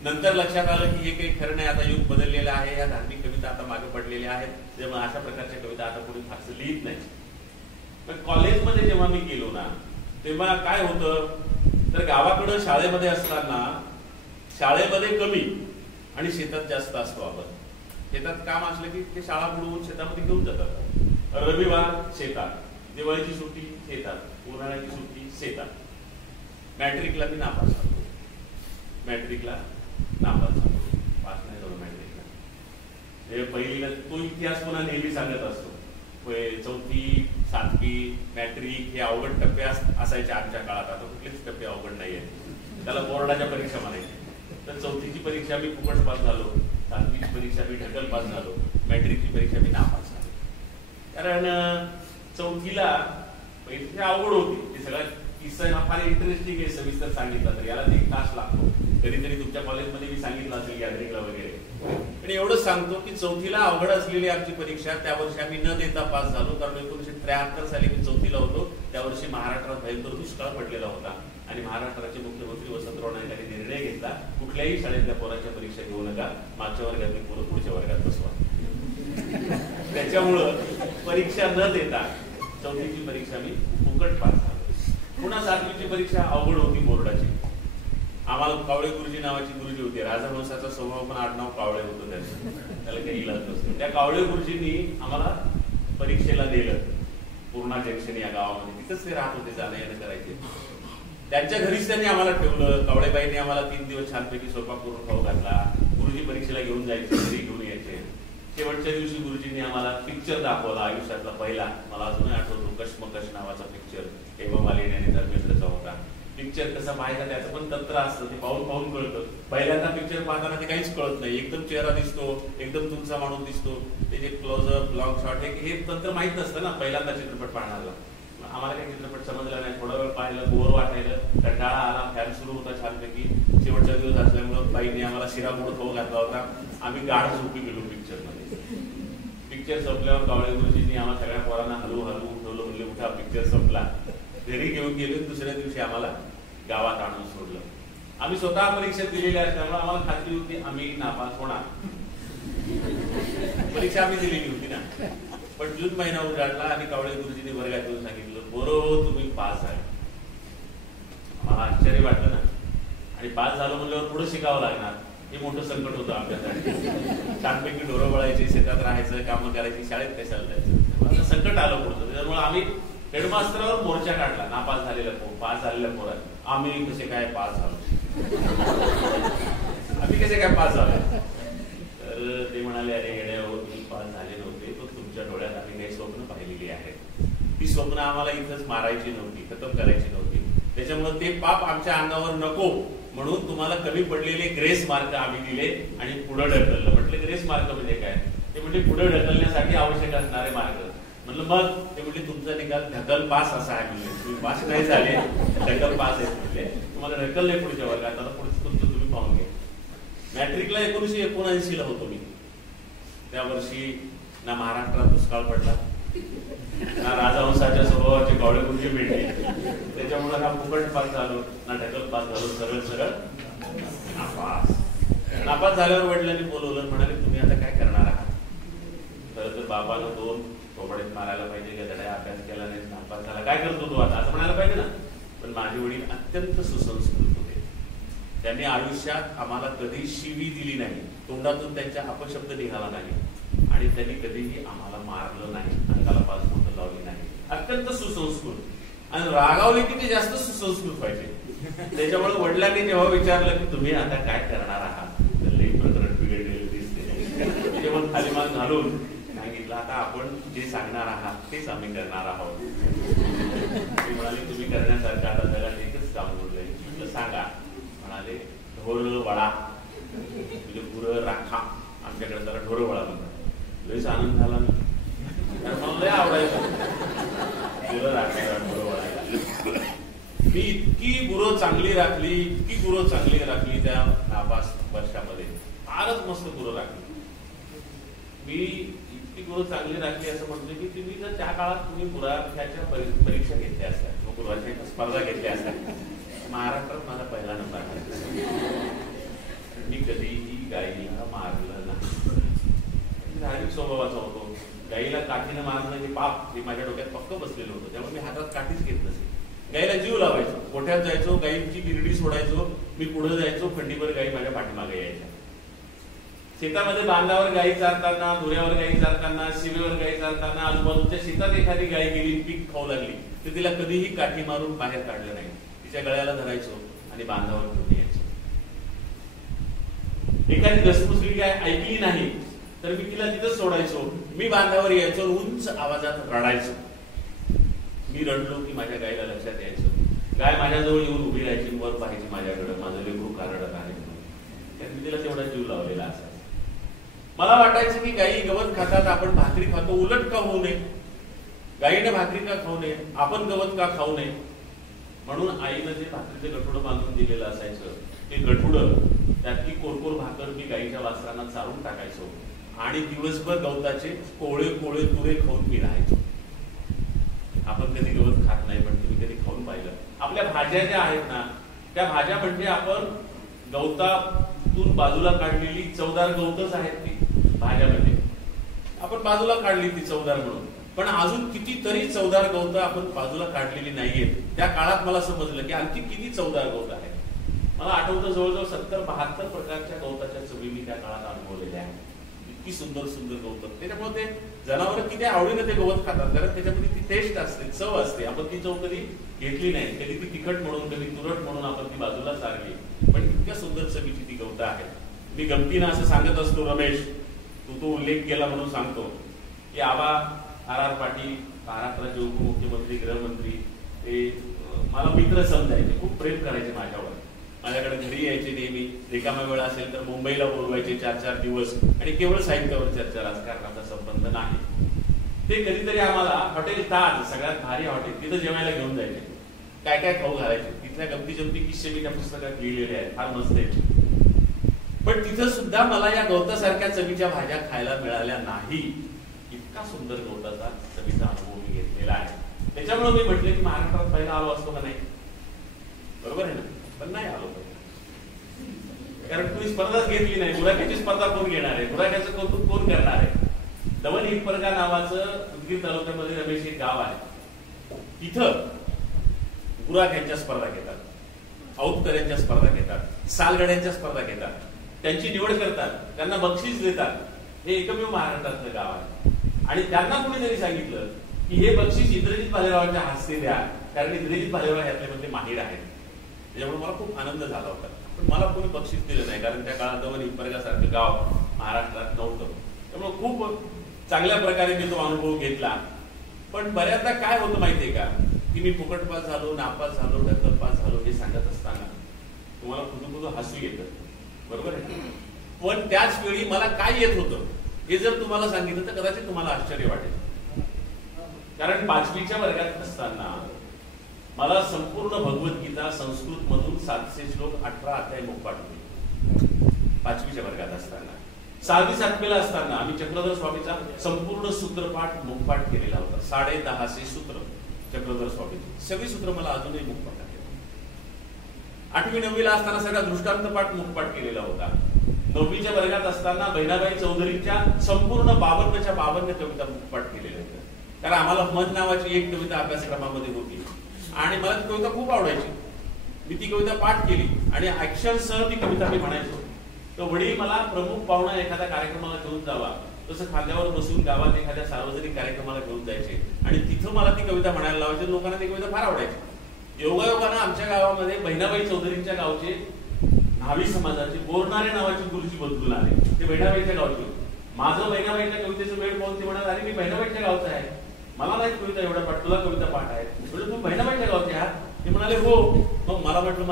नंतर लक्षात आलं की हे काही खरं नाही, आता युग बदललेलं आहे, या धार्मिक कविता आता मागे पडलेल्या आहेत, जेव्हा अशा प्रकारच्या कविता आता कोणी फारसं लिहित नाही. पण कॉलेजमध्ये जेव्हा मी गेलो ना, तेव्हा काय होतं तर गावाकडं शाळेमध्ये असताना शाळेमध्ये कमी आणि शेतात जास्त असतो. आपण शेतात काम असलं की ते शाळा बुडवून शेतामध्ये घेऊन जातात. रविवार शेतात, दिवाळीची सुट्टी शेतात, उन्हाळ्याची सुट्टी शेतात. मॅट्रिकला मी नापास झालो. मॅट्रिकला नापास झालो, पास नाही झालो मॅट्रिकला. पहिलीला तो इतिहास पुन्हा नेहमी सांगत असतो. 4थी सातवी, मॅट्रिक हे अवघड टप्पे असायचे आमच्या काळात. आता कुठलेच टप्पे अवघड नाही आहेत. त्याला बोर्डाच्या परीक्षा म्हणायच्या. तर चौथीची परीक्षा मी फुकट पास झालो, सातवीची परीक्षा मी ढकल पास झालो, मॅट्रिकची परीक्षा मी नापास झालो. कारण चौथीला परीक्षा अवघड होती. ते सगळ्या किस्सा फार इंटरेस्टिंग आहे, सविस्तर सांगितला तर याला एक तास लागतो. कधीतरी तुमच्या कॉलेजमध्ये मी सांगितलं असेल गॅदरिंगला वगैरे. पण एवढंच सांगतो की चौथीला अवघड असलेली आमची परीक्षा त्या वर्षी आम्ही न देता पास झालो. कारण 1973 साली मी चौथीला होतो. त्या वर्षी महाराष्ट्रात भयंकर दुष्काळ पडलेला होता आणि महाराष्ट्राचे मुख्यमंत्री वसंतराव नाईक यांनी निर्णय घेतला, कुठल्याही शाळेतल्या पोरांच्या परीक्षा घेऊ नका, मागच्या वर्गातली पोरं पुढच्या वर्गात बसवा. त्याच्यामुळं परीक्षा न देता चौथीची परीक्षा मी फुकट पास झालो. पुन्हा सातवीची परीक्षा अवघड होती बोर्डाची. आम्हाला कावळे गुरुजी नावाची गुरुजी होते. राजहंसाचा स्वभाव पण आडनाव कावळे होतं त्याचं, त्याला काही इलाज नसतो. त्या कावळे गुरुजींनी आम्हाला परीक्षेला नेलं पूर्णा जंक्शन या गावामध्ये. तिथंच ते राहत होते, जाणं येणं करायचे. त्यांच्या घरीच त्यांनी आम्हाला ठेवलं. कावळेबाईंनी आम्हाला 3 दिवस छानपैकी स्वयंपाक करून खाऊ घातला. गुरुजी परीक्षेला घेऊन जायचे, घरी घेऊन यायचे. शेवटच्या दिवशी गुरुजींनी आम्हाला पिक्चर दाखवला, आयुष्यातला पहिला. मला अजूनही आठवतो, कश्मकश नावाचा पिक्चर हेमा मालिनी आणि धर्मेंद्रचा होता. पिक्चर कसा पाहायचा त्याचं पण तंत्र असतं, ते पाहून पाहून कळतं. पहिल्यांदा पिक्चर पाहताना ते काहीच कळत नाही. एकदम चेहरा दिसतो, एकदम तुमचा माणूस दिसतो, ते जे क्लोजअप, लॉंग शॉट हे तंत्र माहित नसतं ना पहिल्यांदा चित्रपट पाहणारला. आम्हाला काही चित्रपट समजला नाही. थोडा वेळ पाहिलं, बोर वाटायला, कंटाळा आला, फॅन सुरू होता छानपैकी. शेवटचा दिवस असल्यामुळं बाईने आम्हाला शिरा गोड खाऊ घातला होता. आम्ही गाढ झोपी गेलो पिक्चर मध्ये. पिक्चर संपल्यावर कावळे गुरुजींनी आम्हाला सगळ्या पोरांना हलवू उठवलं, म्हणले उठा पिक्चर संपला. घरी घेऊन गेले. दुसऱ्या दिवशी आम्हाला गावात आणून सोडलं. आम्ही स्वतः परीक्षा दिलेल्या असल्यामुळे आम्हाला खात्री होती आम्ही नापास होणार. परीक्षा आम्ही दिलेली होती ना. पण जून महिना उजाडला आणि कावळे गुरुजींनी वर्गात येऊन सांगितलं, बरोबर तुम्ही पास झाले. आम्हाला आश्चर्य वाटलं ना. आणि पास झालो म्हणल्यावर पुढे शिकावं लागणार, हे मोठं संकट होतं आमच्यासाठी. छानपैकी ढोरं वळायची, शेतात राहायचं, कामं करायची, शाळेत कशाला जायचं, संकट आलं पुढचं. त्याच्यामुळे आम्ही हेडमास्टरवर मोर्चा काढला. नापास झालेल्या पास झालेल्या पोरांनी, आम्ही कसे काय पास झालो, आम्ही कसे काय पास झालो. तर ते म्हणाले, अरे येड्यावर तुम्ही पास झाले नव्हते, पण तुमच्या डोळ्यात आम्ही काही स्वप्न पाहिलेली आहेत. ती स्वप्न आम्हाला इथंच मारायची नव्हती, खतम करायची नव्हती. त्याच्यामुळे ते पाप आमच्या अंगावर नको म्हणून तुम्हाला कमी पडलेले ग्रेस मार्क आम्ही दिले आणि पुढे ढकललं. म्हटलं ग्रेस मार्क म्हणजे काय? ते म्हणजे पुढे ढकलण्यासाठी आवश्यक असणारे मार्क. म्हणलं मग ते म्हणजे तुमचा निकाल ढकल पास असा आहे. म्हणजे तुम्ही पास नाही झाले, ढकल पास आहे म्हटले, तुम्हाला ढकल नाही पुढच्या वर्गात, आता पुढचं तुमचं तुम्ही पाहून घ्या. मॅट्रिकला 1979 ला होतो मी. त्या वर्षी ना महाराष्ट्रात दुष्काळ पडला, ना राजहंसाच्या स्वभावाचे कावळे गुरुजी भेटले. त्याच्यामुळे ना फुकट पास झालो, ना ढकल पास झालो, सरळ सरळ नापास. नापास झाल्यावर वडिलांनी बोलवलं, म्हणाले तुम्ही आता काय करणार आहात? तर बाबानं 2 कोपड्यात मारायला पाहिजे, गदड्या अभ्यास केला नाही, नापास झाला, काय करतो तू आता, असं म्हणायला पाहिजे ना. पण माझे वडील अत्यंत सुसंस्कृत होते. त्यांनी आयुष्यात आम्हाला कधी शिवी दिली नाही, तोंडातून त्यांच्या अपशब्द निघाला नाही आणि त्यांनी कधीही आम्हाला मारलं नाही, अंगाला पाच बोटं लावली नाही. अत्यंत सुसंस्कृत आणि रागावले की ते जास्त सुसंस्कृत व्हायचे. त्याच्यामुळे वडिलांनी जेव्हा विचारलं की तुम्ही आता काय करणार आहात, तर लई प्रकरण बिघडलेलं दिसते. तेव्हा खाली मान घालून सांगितलं, आता आपण जे सांगणार आहात तेच आम्ही करणार आहोत. ते म्हणाले तुम्ही करण्यासारखं आता जगात एकच काम बोललंय, म्हटलं सांगा. म्हणाले ढोर वळा, म्हणजे गुरं राखा. आमच्याकडे जरा ढोर वळा म्हणतात. लयच आनंद झाला ना, मला लय आवडायचं गुरं राखायला, ढोर वळायला. मी इतकी गुरं चांगली राखली, इतकी गुरं चांगली राखली त्या नापास वर्षामध्ये, फारच मस्त गुरं राखली मी. इतकी गुरं चांगली राखली असं म्हणतो की तुम्ही जर त्या काळात तुम्ही पुराव्याच्या परीक्षा घेतल्या असत्या, पुराव्याच्या स्पर्धा घेतल्या असत्या, महाराष्ट्रात माझा पहिला नंबर आहे. मी कधीही गाईला मारलं नाही. धार्मिक स्वभावाचा होतो. गाईला काठीनं मारणं हे पाप हे माझ्या डोक्यात पक्क बसलेलं होतं. त्यामुळे मी हातात काठीच घेत नसे. गाईला जीव लावायचो, गोठ्यात जायचो, गाईची गिरडी सोडायचो, मी पुढे जायचो, खंडीभर गाई माझ्या पाठीमागे यायच्या. शेतामध्ये बांधावर गाई चारताना, धुऱ्यावर गाई चारताना, शिवेवर गाई चारताना, आजूबाजूच्या शेतात एखादी गाय गेली, पीक खाऊ लागली तर तिला कधीही काठी मारून बाहेर काढलं नाही. तिच्या गळ्याला धरायचो आणि बांधावर घेऊन यायचो. एखादी दसमुसली गाय ऐकली नाही तर मी तिला तिथंच सोडायचो. मी बांधावर यायचो, उंच आवाजात रडायचो. मी रडलो की माझ्या गायला लक्षात यायचं, गाय माझ्याजवळ येऊन उभी राहायची, वर पाहायची माझ्याकडे, माझं लेकरू कारडत आहे म्हणून. मी तिला तेवढा जीव लावलेला असायचा. मला वाटायचं की गायी गवत खातात, आपण भाकरी खातो, उलट का होऊ नये, गायीने भाकरी का खाऊ नये, आपण गवत का खाऊ नये. म्हणून आईनं जे भाकरीचं गठुडं बांधून दिलेलं असायचं ते गठुडं, त्यातली कोरकोर भाकर मी गाईच्या वासरांना चारून टाकायचो आणि दिवसभर गवताचे कोळे कोळे तुरे खाऊन मी राहायचो. आपण कधी गवत खात नाही, पण तुम्ही कधी खाऊन पाहिलं. आपल्या भाज्या ज्या आहेत ना, त्या भाज्या म्हणजे आपण गवतातून बाजूला काढलेली चवदार गवतच आहेत. ती भाज्यामध्ये आपण बाजूला काढली ती चवदार म्हणून, पण अजून कितीतरी चवदार गवत आपण बाजूला काढलेली नाहीयेत. त्या काळात मला समजलं की आणखी किती चवदार गवत आहे. मला आठवतं जवळजवळ 70-72 प्रकारच्या गवताच्या चवी मी त्या काळात अनुभवलेल्या आहेत. इतकी सुंदर सुंदर गवत. त्याच्यामुळे ते जनावर किती आवडीने ते गवत खातात, कारण त्याच्यामध्ये ती टेस्ट असते, चव असते. आपण ती चव कधी घेतली नाही, कधी ती तिखट म्हणून, कधी तुरट म्हणून आपण ती बाजूला सारली, पण इतक्या सुंदर चवीची ती गवत आहेत. मी गमतीनं असं सांगत असतो, रमेश तू तो उल्लेख केला म्हणून सांगतो की आबा आर पाटील, महाराष्ट्राचे उपमुख्यमंत्री, गृहमंत्री, ते मला मित्र समजायचे, खूप प्रेम करायचे माझ्यावर. माझ्याकडे घरी यायचे नेहमी, रिकामा वेळ असेल तर मुंबईला बोलवायचे 4-4 दिवस, आणि केवळ साहित्यावर चर्चा, राजकारणाचा संबंध नाही. ते कधीतरी आम्हाला हॉटेल ताज, सगळ्यात भारी हॉटेल, तिथं जेवायला घेऊन जायचे. काय काय खाऊ घालायचे. तिथल्या गमती जमती किस्से मी त्या पुस्तकात लिहिलेले आहेत, फार मस्त आहेत. पण तिथं सुद्धा मला या गवतासारख्या चवीच्या भाज्या खायला मिळाल्या नाही. इतका सुंदर गवताचा चवीचा अनुभव मी घेतलेला आहे. त्याच्यामुळे मी म्हटले की महाराष्ट्रात पहिला आलो असतो का नाही, बरोबर आहे ना, पण नाही आलो. कारण तुम्ही स्पर्धाच घेतली नाही. गुराख्याची स्पर्धा कोण घेणार आहे, गुराख्याचं कौतुक कोण करणार आहे. दमन हिप्परगा नावाचं उदगीर तालुक्यामध्ये रमेश एक गाव आहे. तिथं गुराख्यांच्या स्पर्धा घेतात, औतकऱ्यांच्या स्पर्धा घेतात, सालगड्यांच्या स्पर्धा घेतात, त्यांची निवड करतात, त्यांना बक्षीस देतात. हे एकमेव महाराष्ट्रातलं गाव आहे. आणि त्यांना कोणीतरी सांगितलं की हे बक्षीस इंद्रजित भालेरावांच्या हस्ते द्या, कारण इंद्रजित भालेराव यातले म्हणजे माहीर आहेत. त्याच्यामुळे मला खूप आनंद झाला होता. पण मला कोणी बक्षीस दिलं नाही, कारण त्या काळात दमन हिप्परगासारखं गाव महाराष्ट्रात नव्हतं. त्यामुळे खूप चांगल्या प्रकारे मी तो अनुभव घेतला. पण बऱ्याचदा काय होतं माहितीये का, की मी फुकट पास झालो, नापास झालो, ढकल पास झालो हे सांगत असताना तुम्हाला खुदू हसू येतं, बरोबर आहे. पण त्याच वेळी मला काय येत होतं हे जर तुम्हाला सांगितलं तर कदाचित तुम्हाला आश्चर्य वाटेल. कारण 5वीच्या वर्गात असताना मला संपूर्ण भगवद्गीता संस्कृत मधून 700 श्लोक 18 अध्याय मुखपाठ होते 5वीच्या वर्गात असताना. 6वी-7वीला असताना आम्ही चक्रधर स्वामीचा संपूर्ण सूत्रपाठ मुखपाठ केलेला होता. 10.5 सूत्र चक्रधर स्वामीची, सगळी सूत्र मला अजूनही मुखपाठ आहे. 8वी-9वीला असताना सगळा दृष्टांत पाठ मुखपाठ केलेला होता. 9वीच्या वर्गात असताना बहिणाबाई चौधरीच्या संपूर्ण 52च्या 52 कविता मुखपाठ केलेल्या होत्या. कारण आम्हाला मन नावाची एक कविता अभ्यासक्रमामध्ये होती आणि मला ती कविता खूप आवडायची. मी ती कविता पाठ केली आणि ऍक्शन सह ती कविता मी म्हणायचो. तर वडील मला प्रमुख पाहुणा एखाद्या कार्यक्रमाला घेऊन जावा तसं खांद्यावर बसून गावात एखाद्या सार्वजनिक कार्यक्रमाला घेऊन जायचे आणि तिथं मला ती कविता म्हणायला लावायची. लोकांना ती कविता फार आवडायची. योगायोगानं आमच्या गावामध्ये बहिणाबाई चौधरींच्या गावचे न्हावी समाजाचे बोरणारे नावाचे गुरुजी बदलून आले. ते बहिणाबाईच्या गावचे. माझं बहिणाबाईच्या कवितेचं वेळ पाहून ते म्हणाले, अरे मी बहिणाबाईच्या गावचा आहे, मला नाही कविता एवढा पाठ, तुला कविता पाठ आहे. म्हणजे तू बहिणाबाईच्या गावचे आहात? ते म्हणाले हो. मग मला म्हटलं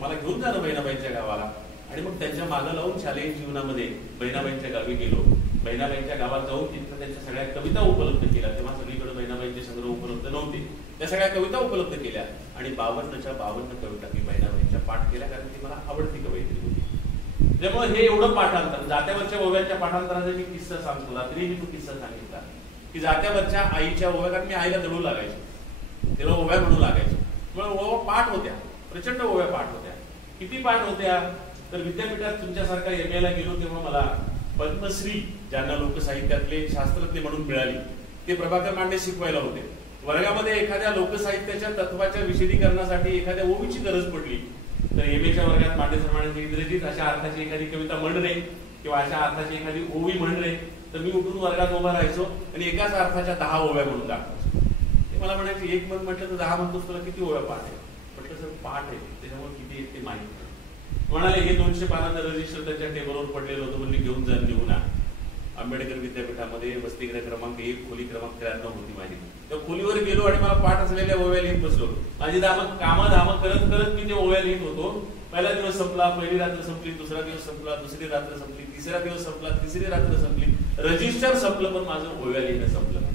मला घेऊन जा ना बहिणाबाईच्या गावाला. आणि मग त्यांच्या मागं लावून शालेय जीवनामध्ये बहिणाबाईंच्या गावी गेलो. बहिणाबाईंच्या गावात जाऊन तिथं त्यांच्या सगळ्या कविता उपलब्ध केल्या. तेव्हा सगळीकडे बहिणाबाईंचे संग्रह उपलब्ध नव्हते. त्या सगळ्या कविता उपलब्ध केल्या आणि 52च्या 52 कविता मी बहिणाबाईंच्या पाठ केल्या, कारण ती मला आवडती कवयित्री होती. त्यामुळे हे एवढं पाठांतर, जात्यावरच्या ओव्यांच्या पाठांतराचा मी किस्सा सांगतो. रात्री मी तो किस्सा सांगितला की जात्यावरच्या आईच्या ओव्या, कारण मी आईला दळू लागायचे, तेव्हा ओव्या म्हणू लागायचे. मग ओव्या पाठ होत्या, प्रचंड ओव्या पाठ होत्या. किती पाठ होत्या तर विद्यापीठात तुमच्यासारखा MA ला गेलो तेव्हा मला पद्मश्री, ज्यांना लोकसाहित्यातले शास्त्रज्ञ म्हणून मिळाली, ते प्रभाकर मांडे शिकवायला होते. वर्गामध्ये एखाद्या लोकसाहित्याच्या तत्वाच्या विशदीकरणासाठी एखाद्या ओवीची गरज पडली तर MAच्या वर्गात मांडे सर म्हणायचे, इंद्रजित अशा अर्थाची एखादी कविता म्हण रे, किंवा अशा अर्थाची एखादी ओवी म्हण रे. तर मी उठून वर्गात उभा राहायचो आणि एकाच अर्थाच्या 10 ओव्या म्हणून दाखवायचो. ते मला म्हणायचे, एक मन म्हटलं तर 10 म्हणतोस, तुला किती ओव्या पाठ आहे? म्हटलं सर पाठ आहे, त्याच्यामुळे किती ते माहिती नाही. म्हणाले हे 200 पानाचं रजिस्टर त्याच्या टेबलवर पडलेलं होतं, म्हणजे घेऊन जा, लिहून आ. आंबेडकर विद्यापीठामध्ये वसतिगृह क्रमांक 1 खोली क्रमांक 93 होती माझी. त्या खोलीवर गेलो आणि मला पाठ असलेल्या ओव्या लिहित बसलो. माझी कामं धामं करत करत मी ते ओव्या लिहित होतो. पहिला दिवस संपला, पहिली रात्र संपली, दुसरा दिवस संपला, दुसरी रात्र संपली, तिसरा दिवस संपला, तिसरी रात्र संपली, रजिस्टर संपलं, पण माझं ओव्या लिहिणं संपलं नाही.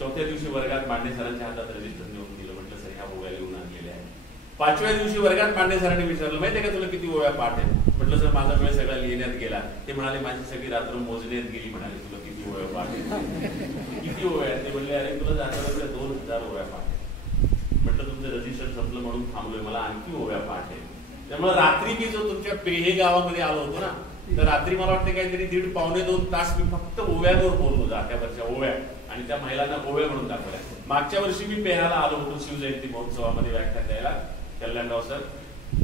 चौथ्या दिवशी वर्गात मांडे सरांच्या हातात रजिस्टर नेऊन दिलं. म्हटलं सर ह्या ओव्या लिहून आणलेल्या आहे. पाचव्या दिवशी वर्गात मांडे सरांनी विचारलं माहितीये का तुला किती ओव्या पाठ आहे? म्हटलं सर माझा वेळ सगळा लिहिण्यात गेला. ते म्हणाले माझी सगळी रात्र मोजण्यात गेली. म्हणाले तुला किती ओव्या पाठ आहे? किती ओव्या? ते म्हणले अरे तुला जाता 2000 ओव्या पाठ आहे. म्हटलं तुमचं रजिस्टर संपलं म्हणून थांबलोय, मला आणखी ओव्या पाठ आहे. त्यामुळे रात्री मी जो तुमच्या पेहे गावामध्ये आलो होतो ना, तर रात्री मला वाटतं काहीतरी 1.5-2 तास मी फक्त ओव्यावर बोललो, जात्यावरच्या ओव्या, आणि त्या महिलांना ओव्या म्हणून दाखवल्या. मागच्या वर्षी मी पेहाला आलो होतो शिवजयंती महोत्सवामध्ये व्याख्यान द्यायला, कल्याणराव सर.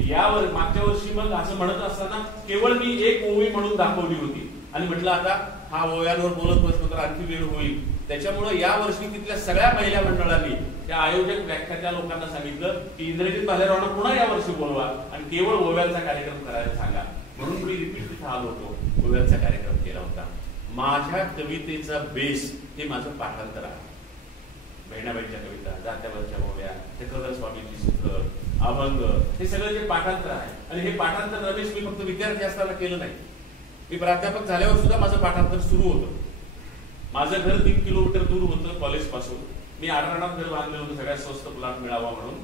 यावर मागच्या वर्षी मग असं म्हणत असताना केवळ मी एक ओवी म्हणून दाखवली होती आणि म्हटलं आता हा ओव्यांवर बोलत बसलो तर आणखी वेळ होईल. त्याच्यामुळे या वर्षी तिथल्या सगळ्या महिला मंडळांनी त्या आयोजक व्याख्याच्या लोकांना सांगितलं की इंद्रजित भालेरावांना पुन्हा या वर्षी बोलवा आणि केवळ ओव्यांचा कार्यक्रम करायला सांगा. म्हणून मी रिपीट तिथे आलो होतो, ओव्यांचा कार्यक्रम केला होता. माझ्या कवितेचा बेस हे माझं पाठांतर आहे. बहिणाबाईंच्या कविता, जात्यावरच्या ओव्या, चक्रधर स्वामींची सूत्र, अभंग, हे सगळं जे पाठांतर आहे. आणि हे पाठांतर रमेश मी फक्त विद्यार्थी असताना केलं नाही, मी प्राध्यापक झाल्यावर सुद्धा माझं पाठांतर सुरू होतं. माझं घर 3 किलोमीटर दूर होतं कॉलेज पासून. मी आढळणात घर बांधलं होतं सगळ्यात स्वस्त प्लॉट मिळावा म्हणून.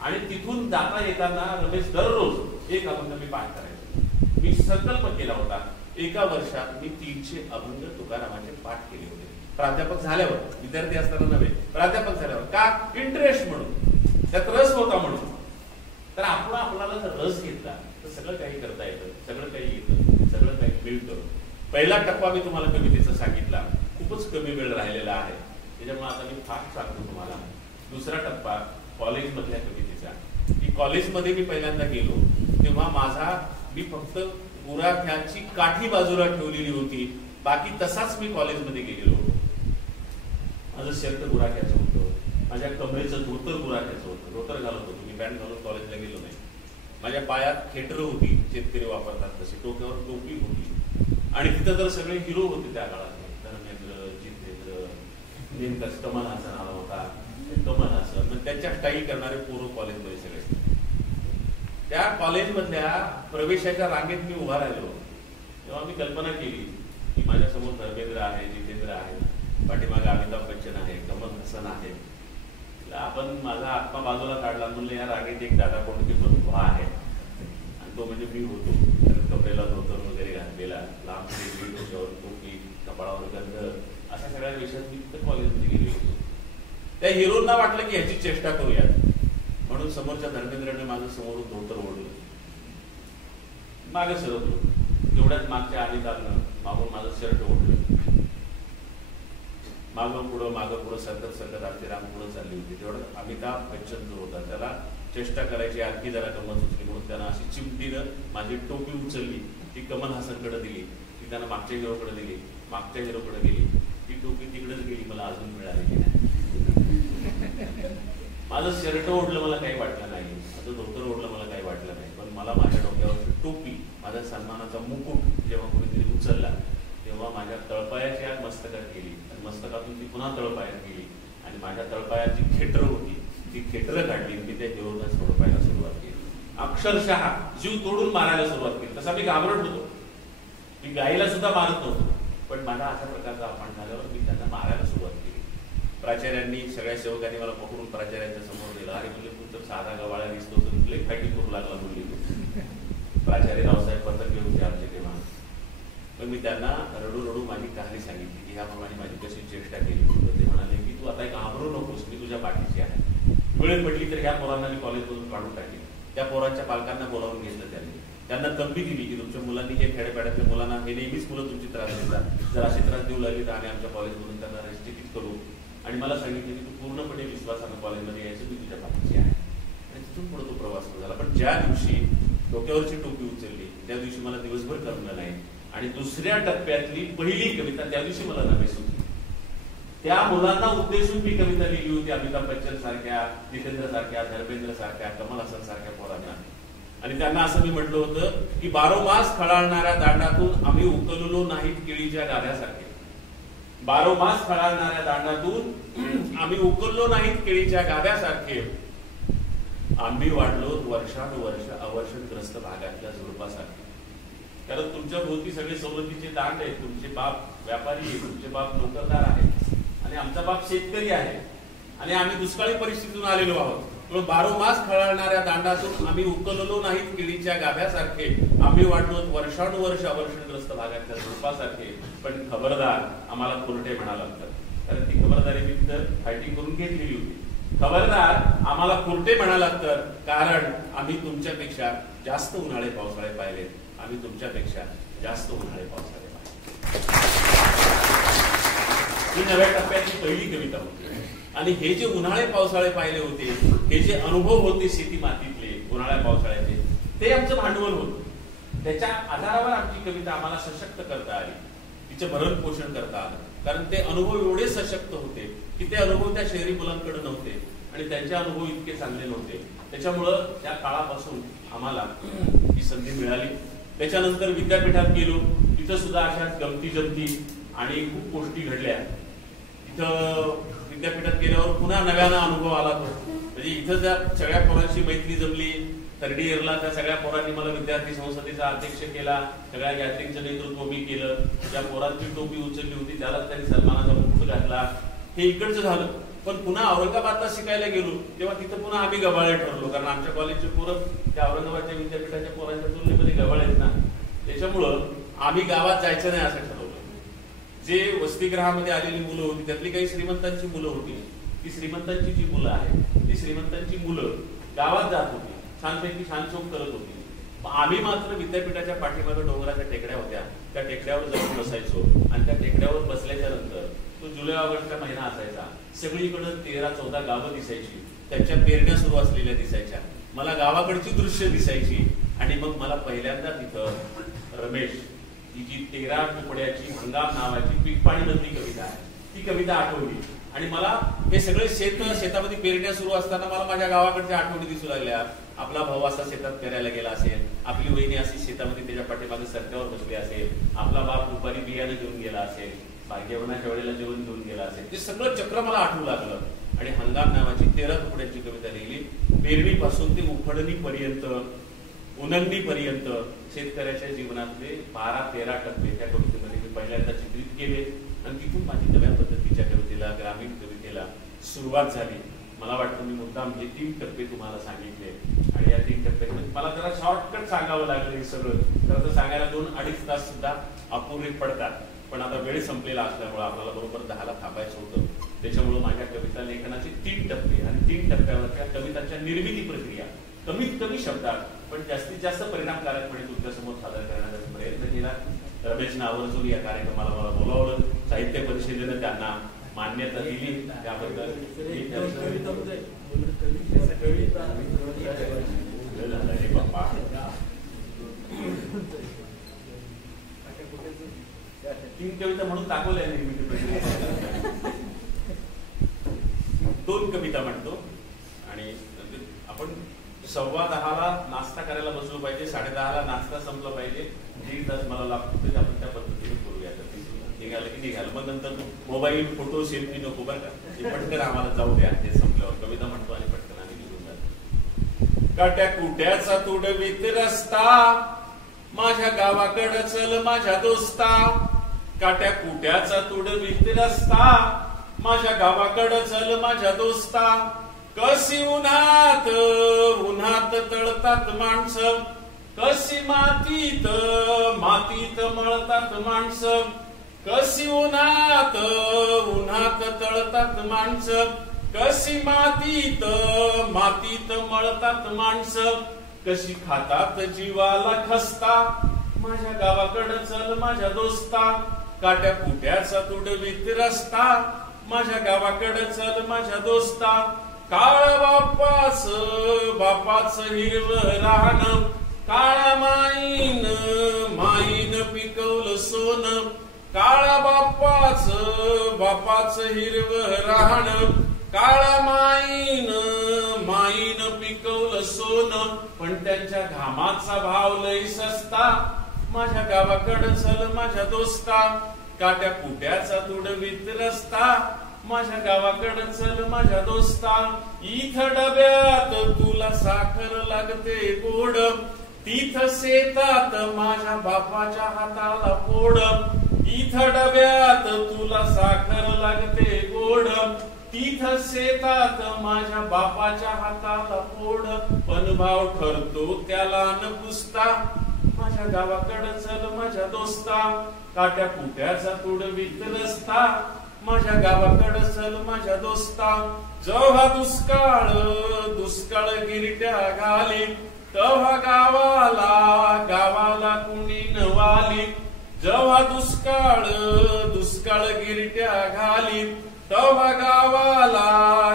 आणि तिथून जाता येताना रमेश दररोज एक अभंग मी पाठ करायचो. मी संकल्प केला होता, एका वर्षात मी 300 अभंग तुकारामाचे पाठ केले होते. प्राध्यापक झाल्यावर, विद्यार्थी असताना नव्हे, प्राध्यापक झाल्यावर. का? इंटरेस्ट म्हणून, त्यात रस होता म्हणून. तर आपल्याला जर रस घेतला तर सगळं काही करता येतं, सगळं काही येतं, सगळं काही मिळतं. पहिला टप्पा मी तुम्हाला कवितेचा सांगितला, खूपच कमी वेळ राहिलेला आहे, त्याच्यामुळे आता मी फास्ट सांगतो तुम्हाला. दुसरा टप्पा कॉलेजमधल्या कवितेचा. की कॉलेजमध्ये मी पहिल्यांदा गेलो तेव्हा मी फक्त गुराख्याची काठी बाजूला ठेवलेली होती, बाकी तसाच मी कॉलेजमध्ये गेलेलो होतो. माझं शर्ट गुराख्याचं होतं, माझ्या कमरेचं धोतर गुराख्याचं होतं, धोतर घालत होतो मी, पॅन्ट घालून कॉलेजला गेलो नाही. माझ्या पायात खेटर होती, शेतकरी वापरतात तशी, डोक्यावर टोपी होती. आणि तिथं तर सगळे हिरो होते त्या काळात. धर्मेंद्र, जितेंद्र, नेमकाच कमल हासन आला होता, कमल हासन, मग त्यांच्या स्टाईल करणारे पोरं कॉलेजमध्ये सगळे. त्या कॉलेजमधल्या प्रवेशाच्या रांगेत मी उभा राहिलो तेव्हा मी कल्पना केली की माझ्या समोर धर्मेंद्र आहे, जितेंद्र आहे, पाठीमागे अमिताभ बच्चन आहे, कमल हसन आहे. आपण माझा आत्मा बाजूला काढला, म्हणलं या रांगेत एक दादा कोणते पण उभा आहे, आणि तो म्हणजे मी होतो. कपड्याला धोतर वगैरे घातलेला, लांब डोक्यावर टोपी, कपाळावर गंध, अशा सगळ्या विषयात मी तिथं कॉलेजमध्ये गेले होतो. त्या हिरोंना वाटलं की ह्याची चेष्टा करूयात, म्हणून समोरच्या धर्मेंद्रने माझं समोरून धोतर ओढलं, मागे सरकलो. तेवढ्यात मागच्या अनितानं मागून माझं शर्ट ओढलं. मागं पुढं सरकत आमची रांग पुढं चालली होती. तेवढं अमिताभ बच्चन जो होता त्याला चेष्टा करायची आणखी जरा गंमत सुचली, म्हणून त्यानं अशी चिमटीनं माझी टोपी उचलली, ती कमल हासनकडे दिली, ती त्यानं मागच्या हिरोकडे दिली, मागच्या हिरोकडे गेली, ती टोपी तिकडेच गेली, मला अजून मिळालेली नाही. माझं शर्ट ओढलं मला काही वाटलं नाही, माझं धोतर ओढलं मला काही वाटलं नाही, पण मला माझ्या डोक्यावरची टोपी, माझ्या सन्मानाचा मुकुट जेव्हा कोणीतरी उचलला तेव्हा माझ्या तळपायाची आग मस्तकात गेली, आणि मस्तकातून ती पुन्हा तळपायात गेली, आणि माझ्या तळपायाची खेटर होती ती खेटर काढली. मी त्या हिरोला सोडपायला सुरुवात केली, अक्षरशः जीव तोडून मारायला सुरुवात केली. तसा मी घाबरत होतो, मी गाईला सुद्धा मारत नव्हतो, पण माझा अशा प्रकारचा अपमान झाल्यावर मी त्यांना मारायला सुरुवात केली. प्राचार्यांनी, सगळ्या सेवकांनी मला पकडून प्राचार्यांच्या समोर दिला. अरे म्हणजे तू तर साधा गवाळा दिसतो, तर तुला फायटिंग करू लागला बोलली. प्राचार्य रावसाहेब पत्रके होते आमचे तेव्हा. पण मी त्यांना रडू माझी कहाणी सांगितली की ह्याप्रमाणे माझी कशी चेष्टा केली. ते म्हणाले की तू आता घाबरू नकोस, मी तुझ्या पाठीशी आहे. वेळ पडली तर ह्या पोरांना मी कॉलेजमधून काढून टाकेन. त्या पोरांच्या पालकांना बोलावून घेतलं त्यांना तंबी दिली की तुमच्या मुलांनी, हे खेड्यापाड्यातल्या मुलांना, हे नेहमीच मुलं तुमची त्रास देतात, जर असे त्रास देऊ लागले तर आम्ही आमच्या कॉलेजमधून त्यांना रेस्ट्रिक्ट करू. आणि मला सांगितलं की तू पूर्णपणे विश्वासानं कॉलेजमध्ये यायचं, मी तुझ्या पाठीशी आहे. आणि तिथून पुढे तो प्रवास सुरू झाला. पण ज्या दिवशी डोक्यावरची टोपी उचलली त्या दिवशी मला दिवसभर करमलं नाही. आणि दुसऱ्या टप्प्यातली पहिली कविता त्या दिवशी मला नवे सुचली. त्या मुलांना उद्देशून मी कविता लिहिली होती, अमिताभ बच्चन सारख्या, जितेंद्र सारख्या, धर्मेंद्र सारख्या, कमल हसन सारख्या पोरांना. आणि त्यांना असं मी म्हटलं होतं की बारोमास खळाळणाऱ्या दांडातून आम्ही उकललो नाहीत केळीच्या गाभ्यासारखे. बारोमास खळाळणाऱ्या दांडातून आम्ही उकललो नाहीत केळीच्या गाभ्यासारखे. आम्ही वाढलो वर्षानुवर्ष अवर्षणग्रस्त भागातल्या झुडपासारखे. कारण तुमच्या भोवती सगळे सवलतीचे दांड आहेत. तुमचे बाप व्यापारी आहे, तुमचे बाप नोकरदार आहेत आणि आमचा बाप शेतकरी आहे आणि आम्ही दुष्काळी परिस्थितीतून आलेलो आहोत. पण बारोमास खळाळणाऱ्या दांडातून आम्ही उकललो नाहीत केळीच्या गाभ्यासारखे. आम्ही वाढलो वर्षानुवर्ष अवर्षणग्रस्त भागातल्या झुडपासारखे. पण खबरदार, आम्हाला कोर्टे म्हणावं लागतं, कारण ती खबरदारी मी तर फायटिंग करून घेतलेली होती. खबरदार, आम्हाला कोर्टे म्हणावं लागतं, कारण आम्ही तुमच्यापेक्षा जास्त उन्हाळे पावसाळे पाहिलेत. आम्ही तुमच्यापेक्षा जास्त उन्हाळे पावसाळे पाहिले. ही नव्या टप्प्याची पहिली कविता होती. आणि हे जे उन्हाळे पावसाळे पाहिले होते, हे जे अनुभव होते शेती मातीतले उन्हाळ्या पावसाळ्याचे, ते आमचं भांडवल होतं. त्याच्या आधारावर आमची कविता आम्हाला सशक्त करता आली, तिचं भरण पोषण करता आलं. कारण ते अनुभव एवढे सशक्त होते की ते अनुभव त्या शहरी मुलांकडे नव्हते आणि त्यांचे अनुभव इतके चांगले नव्हते. त्याच्यामुळं त्या काळापासून आम्हाला ही संधी मिळाली. त्याच्यानंतर विद्यापीठात गेलो, तिथं सुद्धा अशाच गमती जमती आणि खूप गोष्टी घडल्या. तिथं विद्यापीठात गेल्यावर पुन्हा नव्यानं अनुभव आला तो. म्हणजे इथं त्या सगळ्या पोरांची मैत्री जमली. थर्ड इयरला त्या सगळ्या पोरांनी मला विद्यार्थी संसदेचा अध्यक्ष केला. सगळ्या गॅदरिंगचं नेतृत्व मी केलं. ज्या पोरांची टोपी उचलली होती त्यालाच त्यांनी सन्मानाचा मुकुट घातला. हे इकडचं झालं. पण पुन्हा औरंगाबादला शिकायला गेलो तेव्हा तिथं पुन्हा आम्ही गबाळे ठरलो, कारण आमच्या कॉलेजचे पोरं त्या औरंगाबादच्या विद्यापीठाच्या पोरांच्या तुलनेमध्ये गबाळे आहेत ना. त्याच्यामुळं आम्ही गावात जायचं नाही असं ठरवलं. जे वसतिगृहामध्ये आलेली मुलं होती त्यातली काही श्रीमंतांची मुलं होती. ती श्रीमंतांची जी मुलं आहेत ती श्रीमंतांची मुलं गावात जात होती, छानपैकी छान चोख करत होती. आम्ही मात्र विद्यापीठाच्या पाठीमागे डोंगराच्या टेकड्या होत्या, त्या टेकड्यावर जाऊन बसायचो आणि त्या टेकड्यावर बसल्याच्या नंतर तो जुलै ऑगस्टचा महिना असायचा. सगळीकडे 13-14 गावं दिसायची, त्यांच्या पेरण्या सुरू असलेल्या दिसायच्या. मला गावाकडची दृश्य दिसायची आणि मग मला पहिल्यांदा तिथं रमेश ही जी 13 तुकड्याची हंगाम नावाची पीक पाणी मधली कविता आहे ती कविता आठवली. आणि मला हे सगळे शेतामध्ये पेरण्या सुरू असताना मला माझ्या गावाकडच्या आठवणी दिसू लागल्या. आपला भाऊ असा शेतात पेरायला गेला असेल, आपली वहिनी अशी शेतामध्ये त्याच्या पाठीमागे सरक्यावर बसली असेल, आपला बाप दुपारी बियाणं घेऊन गेला असेल, जेवणाच्या वेळेला जेवण घेऊन गेला असेल. ते सगळं चक्र मला आठवू लागलं आणि हंगाम नावाची 13 तुकड्यांची कविता लिहिली. पेरणीपासून ते उफडणीपर्यंत, उन्नतीपर्यंत शेतकऱ्याच्या जीवनातले 12-13 टप्पे त्या कवितेमध्ये मी पहिल्यांदा चित्रित केले आणि तिथून माझी नव्या पद्धतीच्या कवितेला, ग्रामीण कवितेला सुरुवात झाली. मला वाटतं मी मुद्दाम हे 3 टप्पे तुम्हाला सांगितले आणि या 3 टप्प्यामध्ये मला जरा शॉर्टकट सांगावं लागलं हे सगळं. तर सांगायला 2-2.5 तास सुद्धा अपुरे पडतात. पण आता वेळ संपलेला असल्यामुळे आपल्याला बरोबर 10ला थांबायचं होतं. त्याच्यामुळे माझ्या कविता लेखनाचे 3 टप्पे आणि 3 टप्प्यावरच्या कवितांच्या निर्मिती प्रक्रिया कमीत कमी शब्दात पण जास्तीत जास्त परिणामकारकपणे तुमच्यासमोर सादर करण्याचा प्रयत्न केला. रमेश नावर्जून या कार्यक्रमाला मला बोलावलं. साहित्य परिषदेनं त्यांना मान्यता दिली. त्याबद्दल तीन कविता म्हणून दाखवल्या निर्मिती प्रक्रिया. 2 कविता म्हणतो आणि आपण 10:15ला नाश्ता करायला बसलो पाहिजे, 10:30ला नाश्ता संपला पाहिजे. 1 तास मला लागतो ते आपण त्या पद्धतीने करूया. निघालं की निघालं. मग नंतर मोबाईल, फोटो, सेल्फी नको बरं का. पटकन आम्हाला जाऊ द्या. ते संपल्यावर कविता म्हणतो आणि पटकन आम्ही निघून जातो. काट्या कुट्याचा तुडवीत रस्ता माझ्या गावाकडं चल माझ्या दोस्ता. काट्या कुट्याचा तुडवीत रस्ता माझ्या गावाकडं चल माझ्या दोस्ता. कशी उन्हात उन्हात तळतात माणसं, कशी मातीत मातीत मळतात माणसं. कशी उन्हात उन्हात तळतात माणसं, कशी मातीत मातीत मळतात माणसं. कशी खातात जीवाला खस्ता माझ्या गावाकडं चल माझ्या दोस्ता. काट्या कुट्याचा तुडवीत रस्ता माझ्या गावाकडं चल माझ्या दोस्ता. काळा बापाच हिरवं राहणं, काळा माईन पिकवलं सोनं. काळा बापाच हिरवं राहणं, काळा माईन माईनं पिकवलं सोनं, पण त्यांच्या घामाचा भाव लई सस्ता. माझ्या गावाकडं चल माझ्या दोस्ता, काट्या कुट्याचा तुडवीत रस्ता. माझ्या गावाकडं चल माझ्या दोस्ता, इथं डब्यात तुला साखर लागते गोड. तिथं शेतात माझ्या बापाच्या हाताला फोड. इथं डब्यात तुला साखर लागते गोड. तिथं शेतात माझ्या बापाच्या हाताला फोड. पण भाव ठरतो त्याला न पुसता. माझ्या गावाकडं चल माझ्या दोस्ता, काट्या कुट्याचा तुडवीत रस्ता. माझ्या गावाकडं चल माझ्या दोस्ता, जेव्हा दुष्काळ गिरट्या घाली, तेव्हा गावाला कुणी नवाली. जेव्हा दुष्काळ गिरट्या घाली, तेव्हा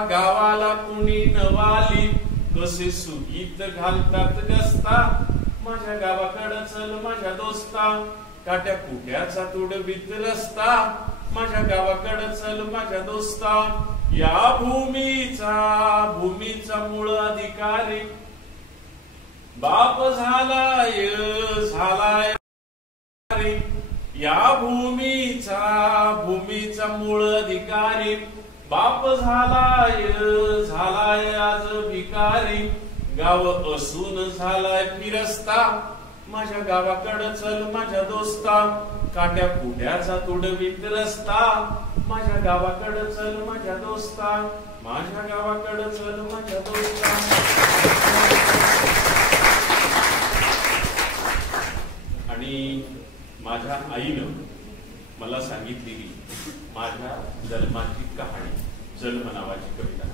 गावाला कुणी नवाली. कसे सुगीत घालतात गस्ता. माझ्या गावाकडं चल माझ्या दोस्ता, काट्या कुट्याचा तुडवीत रस्ता. माझ्या गावाकडं चल माझ्या दोस्ता, या भूमीचा मूळ अधिकारी बाप झालाय. या भूमीचा मूळ अधिकारी बाप झालाय आज भिकारी. गाव असून झालाय फिरस्ता. माझ्या गावाकडं चल माझ्या दोस्ता, काट्या कुट्याचा तुडवीत रस्ता. माझ्या गावाकडं चल माझ्या दोस्ता, माझ्या गावाकडं चल माझ्या दोस्ता. आणि माझ्या आईनं मला सांगितलेली माझ्या जन्माची कहाणी, जन्म नावाची कविता.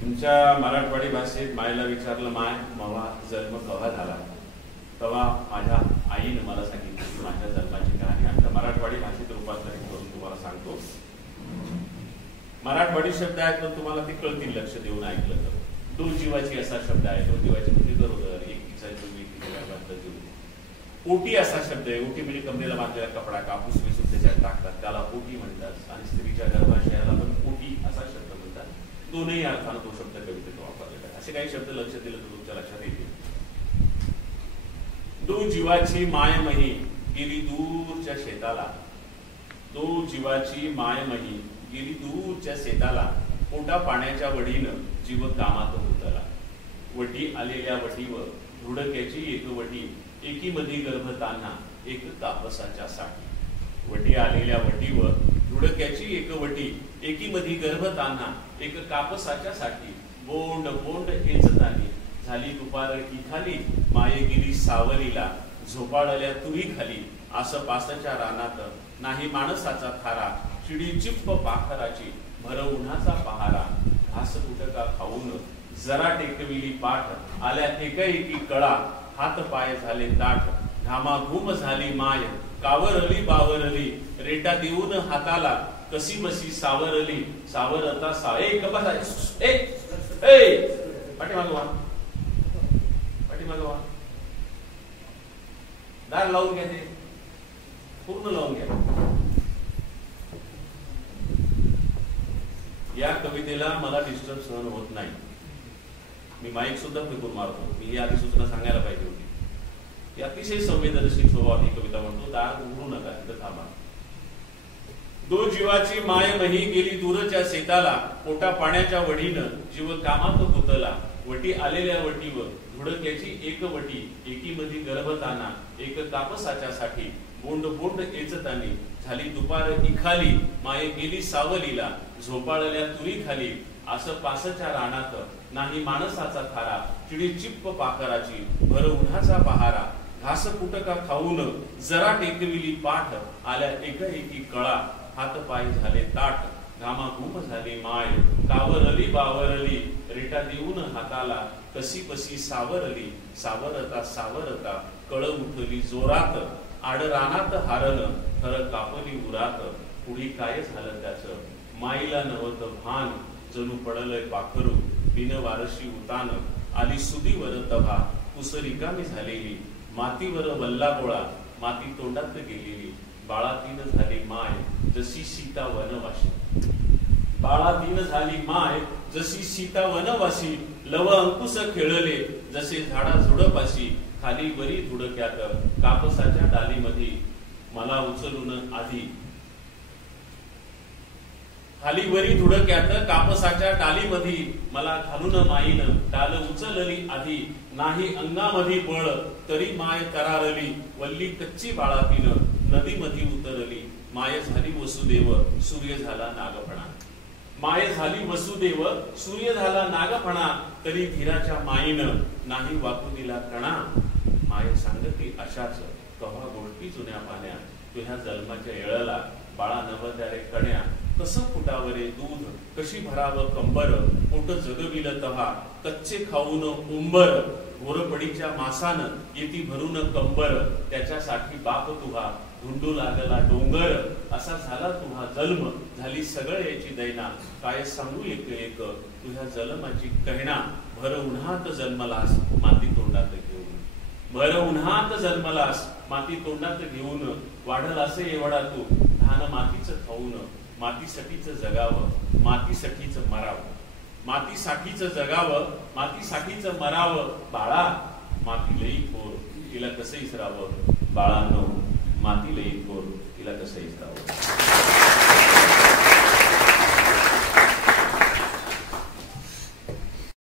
तुमच्या मराठवाडी भाषेत मायला विचारलं, माय मावा जन्म कवा झाला, तेव्हा माझ्या आईनं मला सांगितलं माझ्या जन्माची कहाणी. आमच्या मराठवाडी भाषेत रूपांतरित करून तुम्हाला सांगतो. मराठवाडी शब्द आहेत पण तुम्हाला ते कळतील लक्ष देऊन ऐकलं तर. दोन जीवाची असा शब्द आहे. दोन जीवाची म्हणजे गरोदर, एकीचा जीव. ओटी असा शब्द आहे. ओटी म्हणजे कमरेला बांधलेला कपडा, कापूस वेचून त्याच्यात टाकतात, त्याला ओटी म्हणतात. आणि स्त्रीच्या गर्भाशयाला पण ओटी असा शब्द म्हणतात. दोनही अर्थानं तो शब्द कवितेत वापरलेला आहे. असे काही शब्द लक्ष दिलं तर तुमच्या लक्षात येतील. दो जीवाची मायमही गेली दूरच्या शेताला. दो जीवाची मायमही गेली दूरच्या शेताला. पोटा पाण्याच्या वडीनं जीव कामात होतला. वटी आलेल्या वटीवर धुडक्याची एक वटी, एकीमध्ये गर्भताना एक कापसाच्या साठी. वटी आलेल्या वटीवर धुडक्याची एक वटी, एकीमध्ये गर्भताना एक कापसाच्या साठी. बोंड बोंड एचतानी झाली दुपार की खाली. मायेगिरी सावरीला झोपाळल्या तुरी खाली. असं पासच्या रानात नाही माणसाचा थारा. चिडी चिप्प पाखराची भर उन्हाचा पहारा. घास कुटका खाऊन जरा टेकविली पाठ. आल्या एकाएकी कळा, हात पाय झाले ताठ. घामाघूम झाली माय, कावरली बावरली. रेटा देऊन हाताला कशी बसी सावरली. सावरता पाठीमागवा दार लावून घ्या, ते पूर्ण लावून घ्या. या कवितेला मला डिस्टर्ब सहन होत नाही. मी माईक सुद्धा फेकून मारतो. मी ही आधी सूचना सांगायला पाहिजे होती. ही अतिशय संवेदनशील स्वभाव ही कविता म्हणतो. दार उघडू नका, तिथं थांबा. दो जीवाची मायमही गेली दूरच्या शेताला. पोटा पाण्याच्या वडीनं जीव कामात गुंतला. वटी आलेल्या वटीवर धुडक्याची एक वटी, एकीमध्ये गर्भताना एक कापसाच्या साठी. बोंड बोंड एचतानी झाली दुपार इखाली. माये गेली सावलीला झोपाळल्या तुरी खाली. असं पासच्या रानात नाही माणसाचा थारा. चिडी चिप्प पाखराची भर उन्हाचा पहारा. घास कुटका खाऊन जरा टेकविली पाठ. आल्या एकाएकी कळा, हात पाय झाले ताठ. घामाघूम झाली माय, कावरली बावरली. रेटा देऊन हाताला कशी बसी सावरली. सावरता कळ उठली जोरात. आड रानात हारण खर कापली उरात. पुढी काय झालं त्याचं माईला नव्हतं भान. जणू पडलंय पाखरू बिन वारशी उतान. आली सुदीवर तभा कुस रिकामी झालेली. मातीवर वल्ला गोळा माती तोंडात गेलेली. बाळातीन झाली माय जशी सीता वनवाशी. बाळा दिन झाली माय जशी सीता वनवासी, लव अंकुश खेळले जसे झाडा झुडपाशी, खाली वरी धुडक्यात कापसाच्या डालीमध्ये मला उचलून आधी, खाली वरी धुडक्यात कापसाच्या डालीमध्ये मला घालून माईन, डाल उचलली आधी नाही अंगामध्ये बळ, तरी माय तरारली वल्ली कच्ची बाळातीन, नदीमध्ये उतरली माय झाली वसुदेव सूर्य झाला नागफणा, माय झाली वसुदेव सूर्य झाला नागफणा, तरी धीराच्या माईन नाही वाकू दिला कणा, माय सांगती अशाच कव्हा गोष्टी जुन्या पाण्या, तुझ्या जन्माच्या येळला बाळा नवद्यारे कण्या, कसं फुटावरे दूध कशी भरावं कंबर, पोट जगविलं तहा कच्चे खाऊन उंबर, घोरपडीच्या मासान येती भरून कंबर, त्याच्यासाठी बाप तुहा धुंडू लागला डोंगर, असा झाला तुहा जन्म झाली सगळ्याची दैना, काय सांगू एक एक तुझ्या जन्माची कहना, भर उन्हात जन्मलास माती तोंडात घेऊन, भर उन्हात जन्मलास माती तोंडात घेऊन, वाढल असे एवढा तू धान मातीच खाऊन, मातीसाठीच जगावं मातीसाठीच मरावं, मातीसाठीच जगावं मातीसाठीच मरावं, बाळा माती लई थोर तिला कसं इसरावं, बाळांनो माती लई थोर तिला कसं इसरावं.